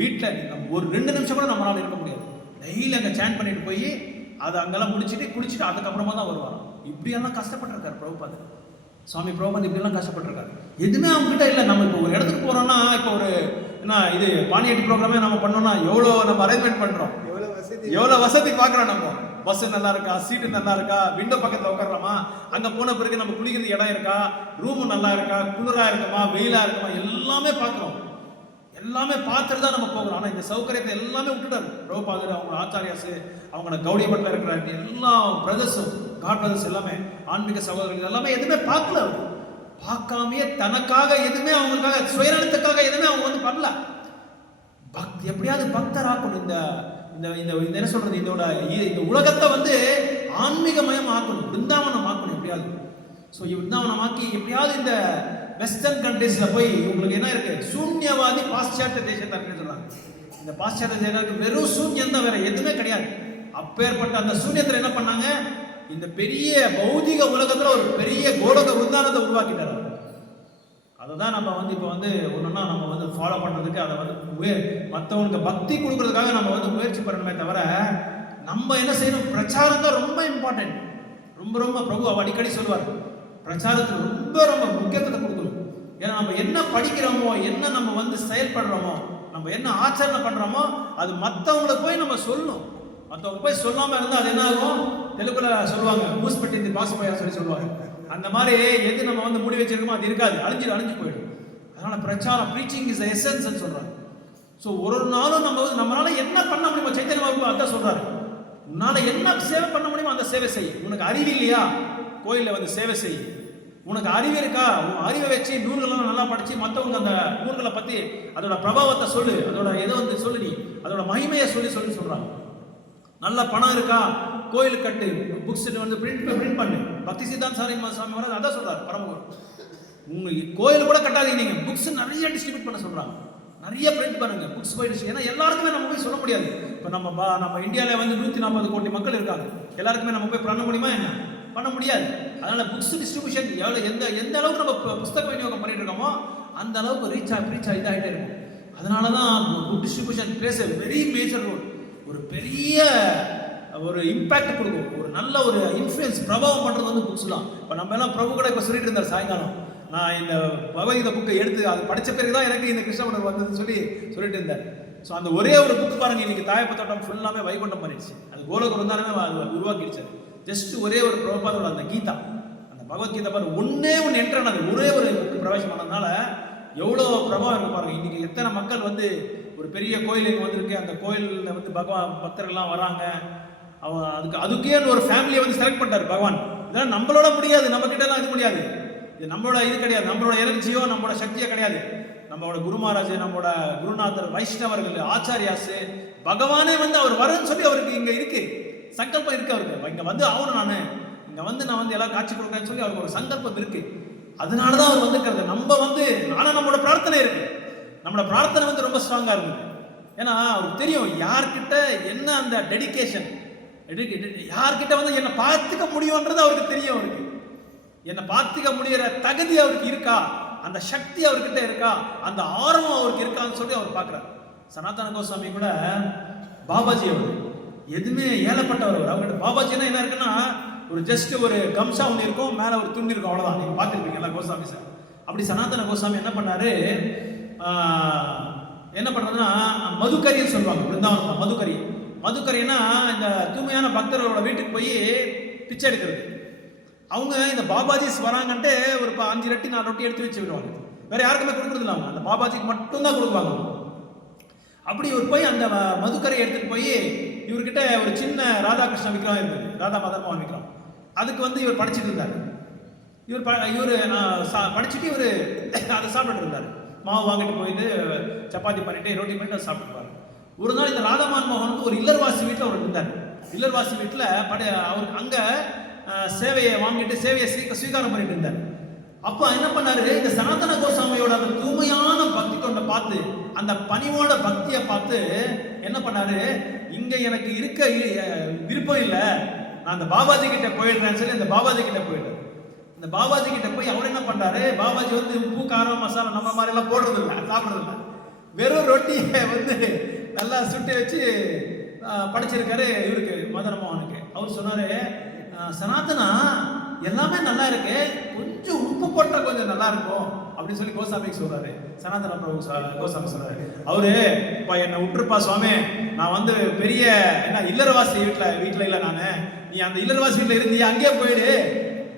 வீட்டில் நம்ம ஒரு 2 நிமிஷம் கூட நம்மளால இருக்க முடியாது. டெய்லி அங்கே சேன் பண்ணிட்டு போய் அதை அங்கெல்லாம் குளிச்சுட்டு அதுக்கப்புறமா தான் வருவாராம். இப்படியெல்லாம் கஷ்டப்பட்டிருக்காரு பிரபுபாதர். சுவாமி பிரபுபாதர் இப்படியெல்லாம் கஷ்டப்பட்டிருக்காரு. எதுவுமே அவங்ககிட்ட இல்லை. நம்ம இப்போ ஒரு இடத்துக்கு போகிறோம்னா, இப்போ ஒரு என்ன இது பானியட்டி ப்ரோக்ராமே நம்ம பண்ணோம்னா எவ்வளோ நம்ம அரேஞ்ச்மெண்ட் பண்ணுறோம், எவ்வளோ வசதி பார்க்குறோம். நம்ம பஸ்ஸு நல்லா இருக்கா, சீட்டு நல்லா இருக்கா, விண்டோ பக்கத்தில் உட்காரலாமா, அங்கே போன பிறகு நம்ம குளிக்கிறது இடம் இருக்கா, ரூமு நல்லா இருக்கா, குளிராக இருக்குமா, வெயிலாக இருக்குமா, எல்லாமே பார்க்குறோம். எல்லாமே பார்த்துட்டு தான் நம்ம போகிறோம். ஆனால் இந்த சௌகரியத்தை எல்லாமே விட்டுட்டாரு பிரபுபாதர். அவங்க ஆச்சாரியாஸ், அவங்களோட கௌடிய மட்டில் இருக்கிற எல்லா பிரதர்ஸும், காட் பிரதர்ஸ் எல்லாமே, ஆன்மீக சகோதரர்கள் எல்லாமே எதுவுமே பார்க்கல. அவர் பார்க்காமையே தனக்காக எதுவுமே, அவங்களுக்காக சுயநலத்துக்காக எதுவுமே அவங்க வந்து பண்ணல. எப்படியாவது பக்தர் ஆக்கணும். இந்த என்ன சொல்றது, இந்த உலகத்தை வந்து ஆன்மீகமயம் ஆக்கணும், பிருந்தாவனம் ஆக்கணும் எப்படியாவது. ஸோ பிருந்தாவனமாக்கி எப்படியாவது இந்த வெஸ்டர்ன் கண்ட்ரீஸ்ல போய் உங்களுக்கு என்ன இருக்கு, சூன்யவாதி பாশ্চাত্য தேசத்தை சொல்றாங்க. இந்த பாশ্চাত্য தேசத்துக்கு வெறும் சூன்யம் தான், வேற எதுவுமே கிடையாது. அப்பேற்பட்ட அந்த சூன்யத்தில் என்ன பண்ணாங்க, இந்த பெரிய பௌதிக உலகத்துல ஒரு பெரிய கோலக விருந்தானத்தை உருவாக்கிட்டார். அதை தான் நம்ம வந்து இப்போ வந்து ஒன்றுன்னா நம்ம வந்து ஃபாலோ பண்ணுறதுக்கு, அதை வந்து மற்றவங்களுக்கு பக்தி கொடுக்கறதுக்காக நம்ம வந்து முயற்சி பண்ணணுமே தவிர, நம்ம என்ன செய்யணும், பிரச்சாரம் தான் ரொம்ப இம்பார்ட்டன்ட். ரொம்ப ரொம்ப பிரபு அவ அடிக்கடி சொல்லுவார், பிரச்சாரத்துக்கு ரொம்ப ரொம்ப முக்கியத்துவத்தை கொடுக்கணும். ஏன்னா நம்ம என்ன படிக்கிறோமோ, என்ன நம்ம வந்து செயல்படுறோமோ, நம்ம என்ன ஆச்சரணை பண்ணுறோமோ, அது மற்றவங்களுக்கு போய் நம்ம சொல்லணும். மற்றவங்க போய் சொல்லாமல் இருந்தால் அது என்ன ஆகும், தெலுங்குல சொல்லுவாங்க மூஸ்பெட்டி பாசுபையா சொல்லுவாங்க. அந்த மாதிரி எது நம்ம வந்து முடி வச்சிருக்கோமோ அது இருக்காது, அழிஞ்சு போயிடும். அதனால பிரச்சாரம், ப்ரீச்சிங் இஸ் எசன்ஸ் சொல்றாங்க. ஸோ ஒரு நாளும் நம்மளால என்ன பண்ண முடியுமோ, சைத்தன்ய மகாபிரபு அதான் சொல்றாரு, உன்னால என்ன சேவை பண்ண முடியுமோ அந்த சேவை செய். உனக்கு அறிவு இல்லையா, கோயிலில் வந்து சேவை செய். உனக்கு அறிவு இருக்கா, உன் அறிவை வச்சு நூல்களெல்லாம் நல்லா படிச்சு மற்றவங்க அந்த நூல்களை பற்றி அதோட பிரபாவத்தை சொல்லு, அதோட எதை வந்து சொல்லு, நீ அதோட மகிமையை சொல்றாங்க. நல்ல பணம் இருக்கா, கோயில் கட்டு, புக்ஸ் வந்து பிரிண்ட் பண்ணு. பக்தி சித்தாந்த சாமி வராது அதான் சொல்றாரு பரமகுரு. உங்களுக்கு கோயில் கூட கட்டாதீங்க, நீங்க புக்ஸ் நிறைய டிஸ்ட்ரிபியூட் பண்ண சொல்றாங்க, நிறைய பிரிண்ட் பண்ணுங்க புக்ஸ் போய். ஏன்னா எல்லாருக்குமே நம்ம போய் சொல்ல முடியாது. இப்போ நம்ம இந்தியாவில் வந்து 140 கோடி மக்கள் இருக்காங்க, எல்லாருக்குமே நம்ம போய் பண்ண முடியுமா, என்ன பண்ண முடியாது. அதனால புக்ஸ் டிஸ்ட்ரிபியூஷன் எந்த அளவுக்கு நம்ம புஸ்தக விநியோகம் பண்ணிட்டு இருக்கோமோ அந்த அளவுக்கு ரீச் இதாகிட்டே இருக்கும். அதனால தான் book distribution plays a very major role. ஒரு பெரிய ஒரு இம்பாக்ட் கொடுக்கும், ஒரு நல்ல ஒரு இன்ஃப்ளூயன்ஸ் பிரபாவம் பண்ணுறது வந்து புக்ஸ் தான். இப்போ நம்ம எல்லாம் பிரபு கூட இப்போ சொல்லிட்டு இருந்தார் சாயங்காலம், நான் இந்த பகவத்கீதை புக்கை எடுத்து அது படித்த பிறகு தான் எனக்கு இந்த கிருஷ்ண உணர்வு வந்ததுன்னு சொல்லிட்டு இருந்தார். ஸோ அந்த ஒரே ஒரு புக்கு பாருங்க, இன்னைக்கு தாயப்ப தோட்டம் ஃபுல்லாமே வைகுண்டம் பண்ணிடுச்சு. அது கோலகுரு தானே அது உருவாக்கிடுச்சு. ஜஸ்ட் ஒரே ஒரு பிரபாதோட அந்த கீதா, அந்த பகவத்கீதை பாருங்க, ஒன்னே ஒன்று என்ட்ரானது, ஒரே ஒரு புக்கு பிரவேசம் பண்ணதுனால எவ்வளோ பிரபாவம் இருக்கு பாருங்க. இன்னைக்கு எத்தனை மக்கள் வந்து ஒரு பெரிய கோயிலுக்கு வந்திருக்கு, அந்த கோயிலில் வந்து பகவான் பக்தர்கள்லாம் வராங்க. அதுக்கே ஒரு ஃபேமிலியை வந்து செலக்ட் பண்ணிட்டார் பகவான். இதெல்லாம் நம்மளோட முடியாது, நம்ம கிட்ட எல்லாம் இது முடியாது. இது நம்மளோட இது கிடையாது, நம்மளோட எனர்ஜியோ நம்மளோட சக்தியோ கிடையாது. நம்மளோட குரு மகாராஜ், நம்மளோட குருநாதர், வைஷ்ணவர்கள், ஆச்சாரியாஸ், பகவானே வந்து அவர் வரன்னு சொல்லி அவருக்கு இங்க இருக்கு சங்கல்பம் இருக்கு. அவருக்கு இங்க வந்து ஆகணும், நான் வந்து எல்லாம் காட்சி கொடுக்குறேன்னு சொல்லி அவருக்கு ஒரு சங்கல்பம் இருக்கு. அதனாலதான் அவர் வந்திருக்கிறது. நம்ம வந்து நம்மளோட பிரார்த்தனை இருக்கு, நம்மளோட பிரார்த்தனை வந்து ரொம்ப ஸ்ட்ராங்கா இருக்குது. ஏன்னா அவருக்கு தெரியும் யார்கிட்ட என்ன அந்த டெடிகேஷன், யார்கிட்ட வந்து என்னை பார்த்துக்க முடியும்ன்றது அவருக்கு தெரியும். அவருக்கு என்னை பார்த்துக்க முடிகிற தகுதி அவருக்கு இருக்கா, அந்த சக்தி அவர்கிட்ட இருக்கா, அந்த ஆர்வம் அவருக்கு இருக்கான்னு சொல்லி அவர் பார்க்குறாரு. சனாதன கோஸ்வாமி கூட பாபாஜி அவர் எதுவுமே ஏழப்பட்டவர். அவர்கிட்ட பாபாஜினா என்ன இருக்குன்னா, ஒரு ஜஸ்ட் ஒரு கம்சா ஒன்று இருக்கும், மேலே ஒரு துணி இருக்கும், அவ்வளோதான். நீங்கள் பார்த்துருப்பீங்களா கோஸ்வாமி சார். அப்படி சனாதன கோஸ்வாமி என்ன பண்ணாரு, என்ன பண்ணுறதுன்னா மதுக்கரின்னு சொல்லுவாங்க. பிருந்தாவனம் மதுக்கரின்னா இந்த தூய்மையான பக்தர்களோட வீட்டுக்கு போய் பிச்சை எடுக்கிறது. அவங்க இந்த பாபாஜிஸ் வராங்கன்ட்டு ஒரு 5 ரொட்டி 4 ரொட்டி எடுத்து வச்சு விடுவாங்க. வேற யாருக்குமே கொடுக்குறது இல்லை, அவங்க அந்த பாபாஜிக்கு மட்டும்தான் கொடுப்பாங்க. அப்படி இவர் போய் அந்த மதுக்கரையை எடுத்துட்டு போய் இவர்கிட்ட ஒரு சின்ன ராதாகிருஷ்ண விக்ரம் இருக்குது, ராதா மதன் விக்ரம். அதுக்கு வந்து இவர் படிச்சுட்டு இருந்தார். இவர் படிச்சுட்டு இவர் அதை சாப்பிட்டு இருந்தார். மாவு வாங்கிட்டு போயிட்டு சப்பாத்தி பண்ணிட்டு ரொட்டி பண்ணிட்டு அதை சாப்பிட்டுருப்பாரு. ஒரு நாள் இந்த ராதாமான் மோகன் வந்து ஒரு இல்லர்வாசி வீட்டில் அவர் இருந்தார். இல்லர்வாசி வீட்டில் அவருக்கு அங்கே சேவையை வாங்கிட்டு சேவையை ஸ்வீகாரம் பண்ணிட்டு இருந்தார். அப்போ என்ன பண்ணாரு, இந்த சனாதன கோஸ்வாமியோட அந்த தூய்மையான பக்தி தொண்டை பார்த்து, அந்த பணிவோட பக்தியை பார்த்து என்ன பண்ணாரு, இங்க எனக்கு இருக்க விருப்பம் இல்லை, நான் அந்த பாபாஜி கிட்ட போயிடுறேன்னு சொல்லி அந்த பாபாஜி கிட்ட போயிட்டார். இந்த பாபாஜி கிட்ட போய் அவர் என்ன பண்றாரு, பாபாஜி வந்து உப்பு காரம் மசாலா நம்ம மாதிரி எல்லாம் போடுறது இல்லை, சாப்பிடுறது இல்லை, வெறும் ரொட்டியை வந்து நல்லா சுட்டி வச்சு படிச்சிருக்காரு இவருக்கு மதன மோகனுக்கு. அவர் சொன்னாரு, சனாதனா எல்லாமே நல்லா இருக்கு, கொஞ்சம் உப்பு போட்டா கொஞ்சம் நல்லா இருக்கும் அப்படின்னு சொல்லி கோசாமிக்கு சொல்றாரு. சனாதன பிரபு கோசாமி சொல்றாரு, அவரு என்னை விட்டுருப்பா சுவாமி, நான் வந்து பெரிய என்ன இல்லறவாசி வீட்டுல இல்லை, நீ அந்த இல்லறவாசி வீட்டுல இருந்தியா, அங்கேயே போயிடு,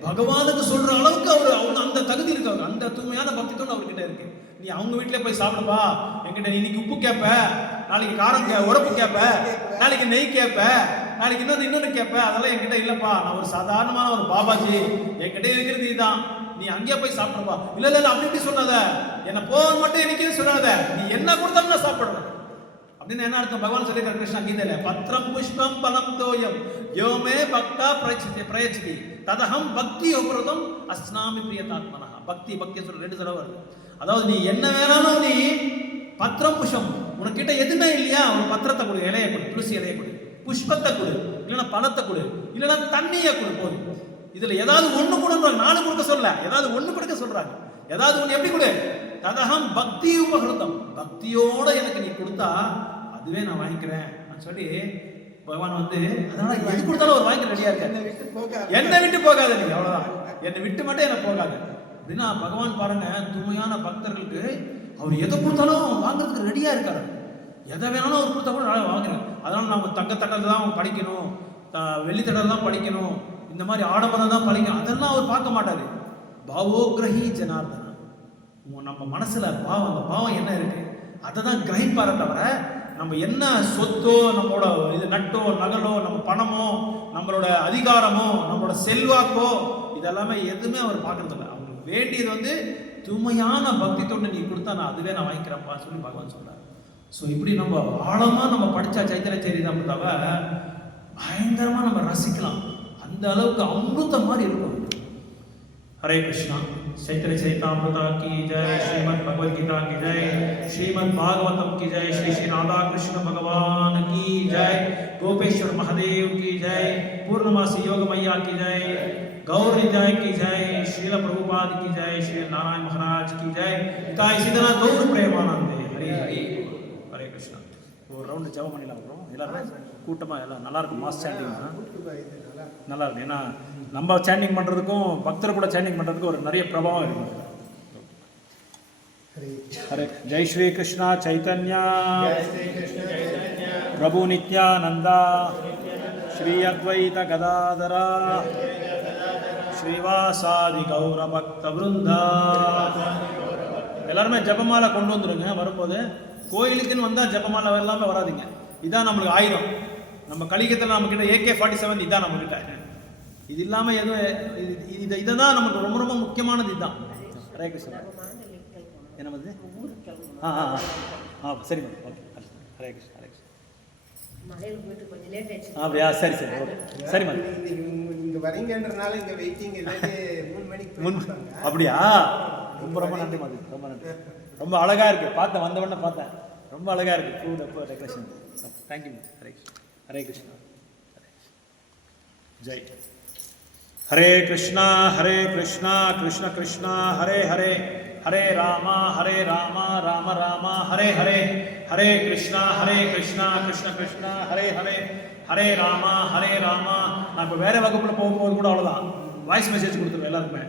பகவானுக்கு சொல்ற அளவுக்கு அவரு அந்த தகுதி இருக்கு, அவர் அந்த தூய்மையான பக்தி தோணு அவர்கிட்ட இருக்கு. நீ அவங்க வீட்டிலே போய் சாப்பிடுப்பா, என்கிட்ட நீ இன்னைக்கு உப்பு கேட்ப, நாளைக்கு காரம் உரப்பு கேட்ப, நாளைக்கு நெய் கேட்ப, நாளைக்கு இன்னொன்று கேட்ப, அதெல்லாம் என்கிட்ட இல்லப்பா, நான் ஒரு சாதாரணமான ஒரு பாபாஜி, என்கிட்ட இருக்கிறது இதுதான், நீ அங்கேயே போய் சாப்பிடுப்பா. இல்ல அப்படி சொல்லாத, என்ன போக மட்டும் எனக்கு சொல்லாத, நீ என்ன கொடுத்தாலும் நான் சாப்பிடுறேன் அப்படின்னு என்ன அர்த்தம்? பகவான் சொல்லியிருக்கார் கிருஷ்ணா கீதையில, பத்ரம் புஷ்பம் பலம் தோயம் யோமே பக்தா பிரயச்சிதி ததகம் பக்தி உபரதம் அஸ்னாமி பிரியதாத்மனா. பக்தி சொல்ற 2 தடவை வருது. அதாவது நீ என்ன வேணாலும், நீ பத்திரம் புஷ்பம், உனக்கிட்ட எதுவுமே இல்லையா, ஒரு பத்திரத்தை கொடு, இலையை கொடு, துளசி இலையை கொடு, புஷ்பத்தை கொடு, இல்லைன்னா பழத்தை கொடு, இல்லைன்னா தண்ணியை கொடு, போதும். இதுல ஏதாவது ஒண்ணு கொடுங்க, 4 கொடுக்க சொல்ல, ஏதாவது ஒண்ணு கொடுக்க சொல்றாங்க. ஏதாவது ஒண்ணு எப்படி கொடு, ததகம் பக்தி உபகிருதம், பக்தியோட எனக்கு நீ கொடுத்தா அதுவே நான் வாங்கிக்கிறேன் சொல்லி பகவான் வந்து, அதனால எது கொடுத்தாலும் அவர் வாங்கிக்க ரெடியா இருக்க, என்னை விட்டு போகாது நீ, அவ்வளவுதான், என்னை விட்டு மட்டும் என்ன போகாது அப்படின்னா. பகவான் பாருங்க, தூய்மையான பக்தர்களுக்கு அவர் எதை கொடுத்தாலும் வாங்குறதுக்கு ரெடியா இருக்காரு. எதை வேணாலும் அவர் கொடுத்தா கூட வாங்குறேன். அதனால நம்ம தங்கத்தட்டல் தான் படிக்கணும், வெள்ளித்தட்டல் தான் படிக்கணும், இந்த மாதிரி ஆடம்பரம் தான் படிக்கணும், அதெல்லாம் அவர் பார்க்க மாட்டாரு. பாவோகிரகி ஜனார்தனா, நம்ம மனசுல பாவம், அந்த பாவம் என்ன இருக்கு அதை தான் கிரகிப்பார தவிர, நம்ம என்ன சொத்தோ, நம்மளோட இது நட்டோ நகலோ, நம்ம பணமோ, நம்மளோட அதிகாரமோ, நம்மளோட செல்வாக்கோ, இதெல்லாமே எதுவுமே அவர் பார்க்கறது இல்லை. அவங்களுக்கு வேண்டியது வந்து தூய்மையான பக்தி தொண்டு நீ கொடுத்தா நான் அதுவே நான் வாங்கிக்கிறேன்ப்பா சொல்லி பகவான் சொல்றாரு. ஸோ இப்படி நம்ம ஆழமா நம்ம படிச்சா சைத்தன்ய சரிதாமத்தாவை பயங்கரமா நம்ம ரசிக்கலாம். அந்த அளவுக்கு அமிர்தம் மாதிரி இருக்கும். हरे कृष्णा। चैतन्य चरितामृत की जय, श्रीमद् भगवद गीता की जय, श्रीमद् भागवतम की जय, श्री श्री राधा कृष्ण भगवान की जय, गोपेश्वर महादेव की जय, पूर्णमासी योग मैया की जय, गौर निताय की जय, श्रील प्रभुपाद की जय, श्री नारायण महाराज की जय, ताई सीधना गौर प्रेमानंदे। हरे हरे हरे कृष्णा। ஒரு ரவுண்ட் ஜெபம் பண்ணிடலாம் ப்ரோ, எல்லாரும் கூட்டமாக எல்லாம் நல்லா இருக்கும். மாஸ் சாண்டிங் நல்லா இருக்கும். ஏன்னா நம்ம சேண்டிங் பண்ணுறதுக்கும் பக்தர் கூட சேண்டிங் பண்ணுறதுக்கும் ஒரு நிறைய பிரபாவம் இருக்குது. हरे जय श्री कृष्ण चैतन्य प्रभु नित्यानंद श्री अद्वैत गदाधर श्रीवासादि गौर भक्त वृंद எல்லாரும் ஜெபமாலை கொண்டு வந்துருங்க. வரும்போது கோயிலுக்குன்னு வந்தால் ஜெபமாலை எல்லாமே வராதிங்க. இதான் நம்மளுக்கு ஆயுதம். நம்ம கலிகத்தில் நம்மக்கிட்ட AK-47 இதான் நம்மக்கிட்ட. இது இல்லாமல் எதுவும் இதை தான் நமக்கு ரொம்ப ரொம்ப முக்கியமானது. இதுதான். ஹரே கிருஷ்ணா. என்ன வந்து சரி ஓகே. ஹரே கிருஷ்ணா. ஹரே கிருஷ்ணா. அப்படியா? சரி சரி ஓகே. சரி இங்கே வரீங்கன்றனால இங்கே வெயிட்டிங் எல்லாமே 3 மணிக்கு அப்படியா? ரொம்ப ரொம்ப நன்றி மாதிரி. ரொம்ப நன்றி. ரொம்ப அழகாக இருக்குது. பார்த்தேன், வந்தவொடனே பார்த்தேன். ரொம்ப அழகாக இருக்குது. ஃபுட் அப்போ டெக்கரேஷன். தேங்க்யூ. ஹரே கிருஷ்ணா. ஹரே கிருஷ்ணா. ஜெய் ஹரே கிருஷ்ணா ஹரே கிருஷ்ணா கிருஷ்ண கிருஷ்ணா ஹரே ஹரே ஹரே ராமா ராம ராமா ஹரே ஹரே ஹரே கிருஷ்ணா கிருஷ்ண கிருஷ்ணா ஹரே ஹரே ஹரே ராமா நான் இப்போ வேறு வகுப்பில் போகும்போது கூட அவ்வளோதான் வாய்ஸ் மெசேஜ் கொடுத்துருவேன் எல்லாருக்குமே.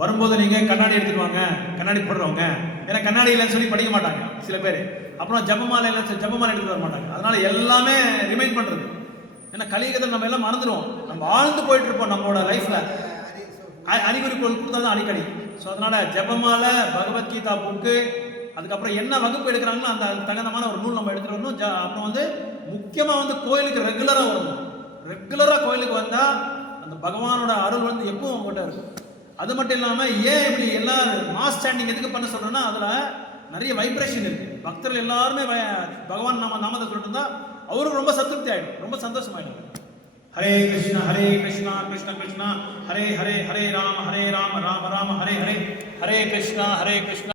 வரும்போது நீங்கள் கண்ணாடி எடுத்துட்டு வாங்க, கண்ணாடி போடுறவங்க. ஏன்னா கண்ணாடி இல்லைன்னு சொல்லி படிக்க மாட்டாங்க சில பேர். அப்புறம் ஜபமாலை எடுத்துகிட்டு வர மாட்டாங்க. அதனால எல்லாமே ரிமைண்ட் பண்ணுறது. ஏன்னா கலியுகத்தில் நம்ம எல்லாம் மறந்துடுவோம். நம்ம ஆழ்ந்து போயிட்டு இருப்போம் நம்மளோட லைஃப்ல. அறிகுறிக்கோள் கொடுத்தா தான் அடிக்கடி. ஸோ அதனால ஜபமாலை, பகவத்கீதா புக்கு, அதுக்கப்புறம் என்ன வகுப்பு எடுக்கிறாங்களோ அந்த தகுந்தமான ஒரு நூல் நம்ம எடுத்துகிட்டு வரணும். அப்புறம் வந்து முக்கியமாக வந்து கோயிலுக்கு ரெகுலராக வரணும். ரெகுலராக கோயிலுக்கு வந்தால் அந்த பகவானோட அருள் வந்து எப்பவும் அவங்ககிட்ட இருக்கும். அது மட்டும் இல்லாமல் ஏன் இப்படி எல்லாரும் மாஸ் ஸ்டாண்டிங் எதுக்கு பண்ண சொல்கிறேன்னா, அதில் நிறைய வைப்ரேஷன் இருக்குது. பக்தர்கள் எல்லாருமே பகவான் நாமத்தை சொல்லிட்டு இருந்தால் அவருக்கு ரொம்ப சத்துப்தி ஆகிடும், ரொம்ப சந்தோஷமாயிடும். ஹரே கிருஷ்ணா கிருஷ்ண கிருஷ்ணா ஹரே ஹரே ஹரே ராம ராம ராம ஹரே ஹரே ஹரே கிருஷ்ணா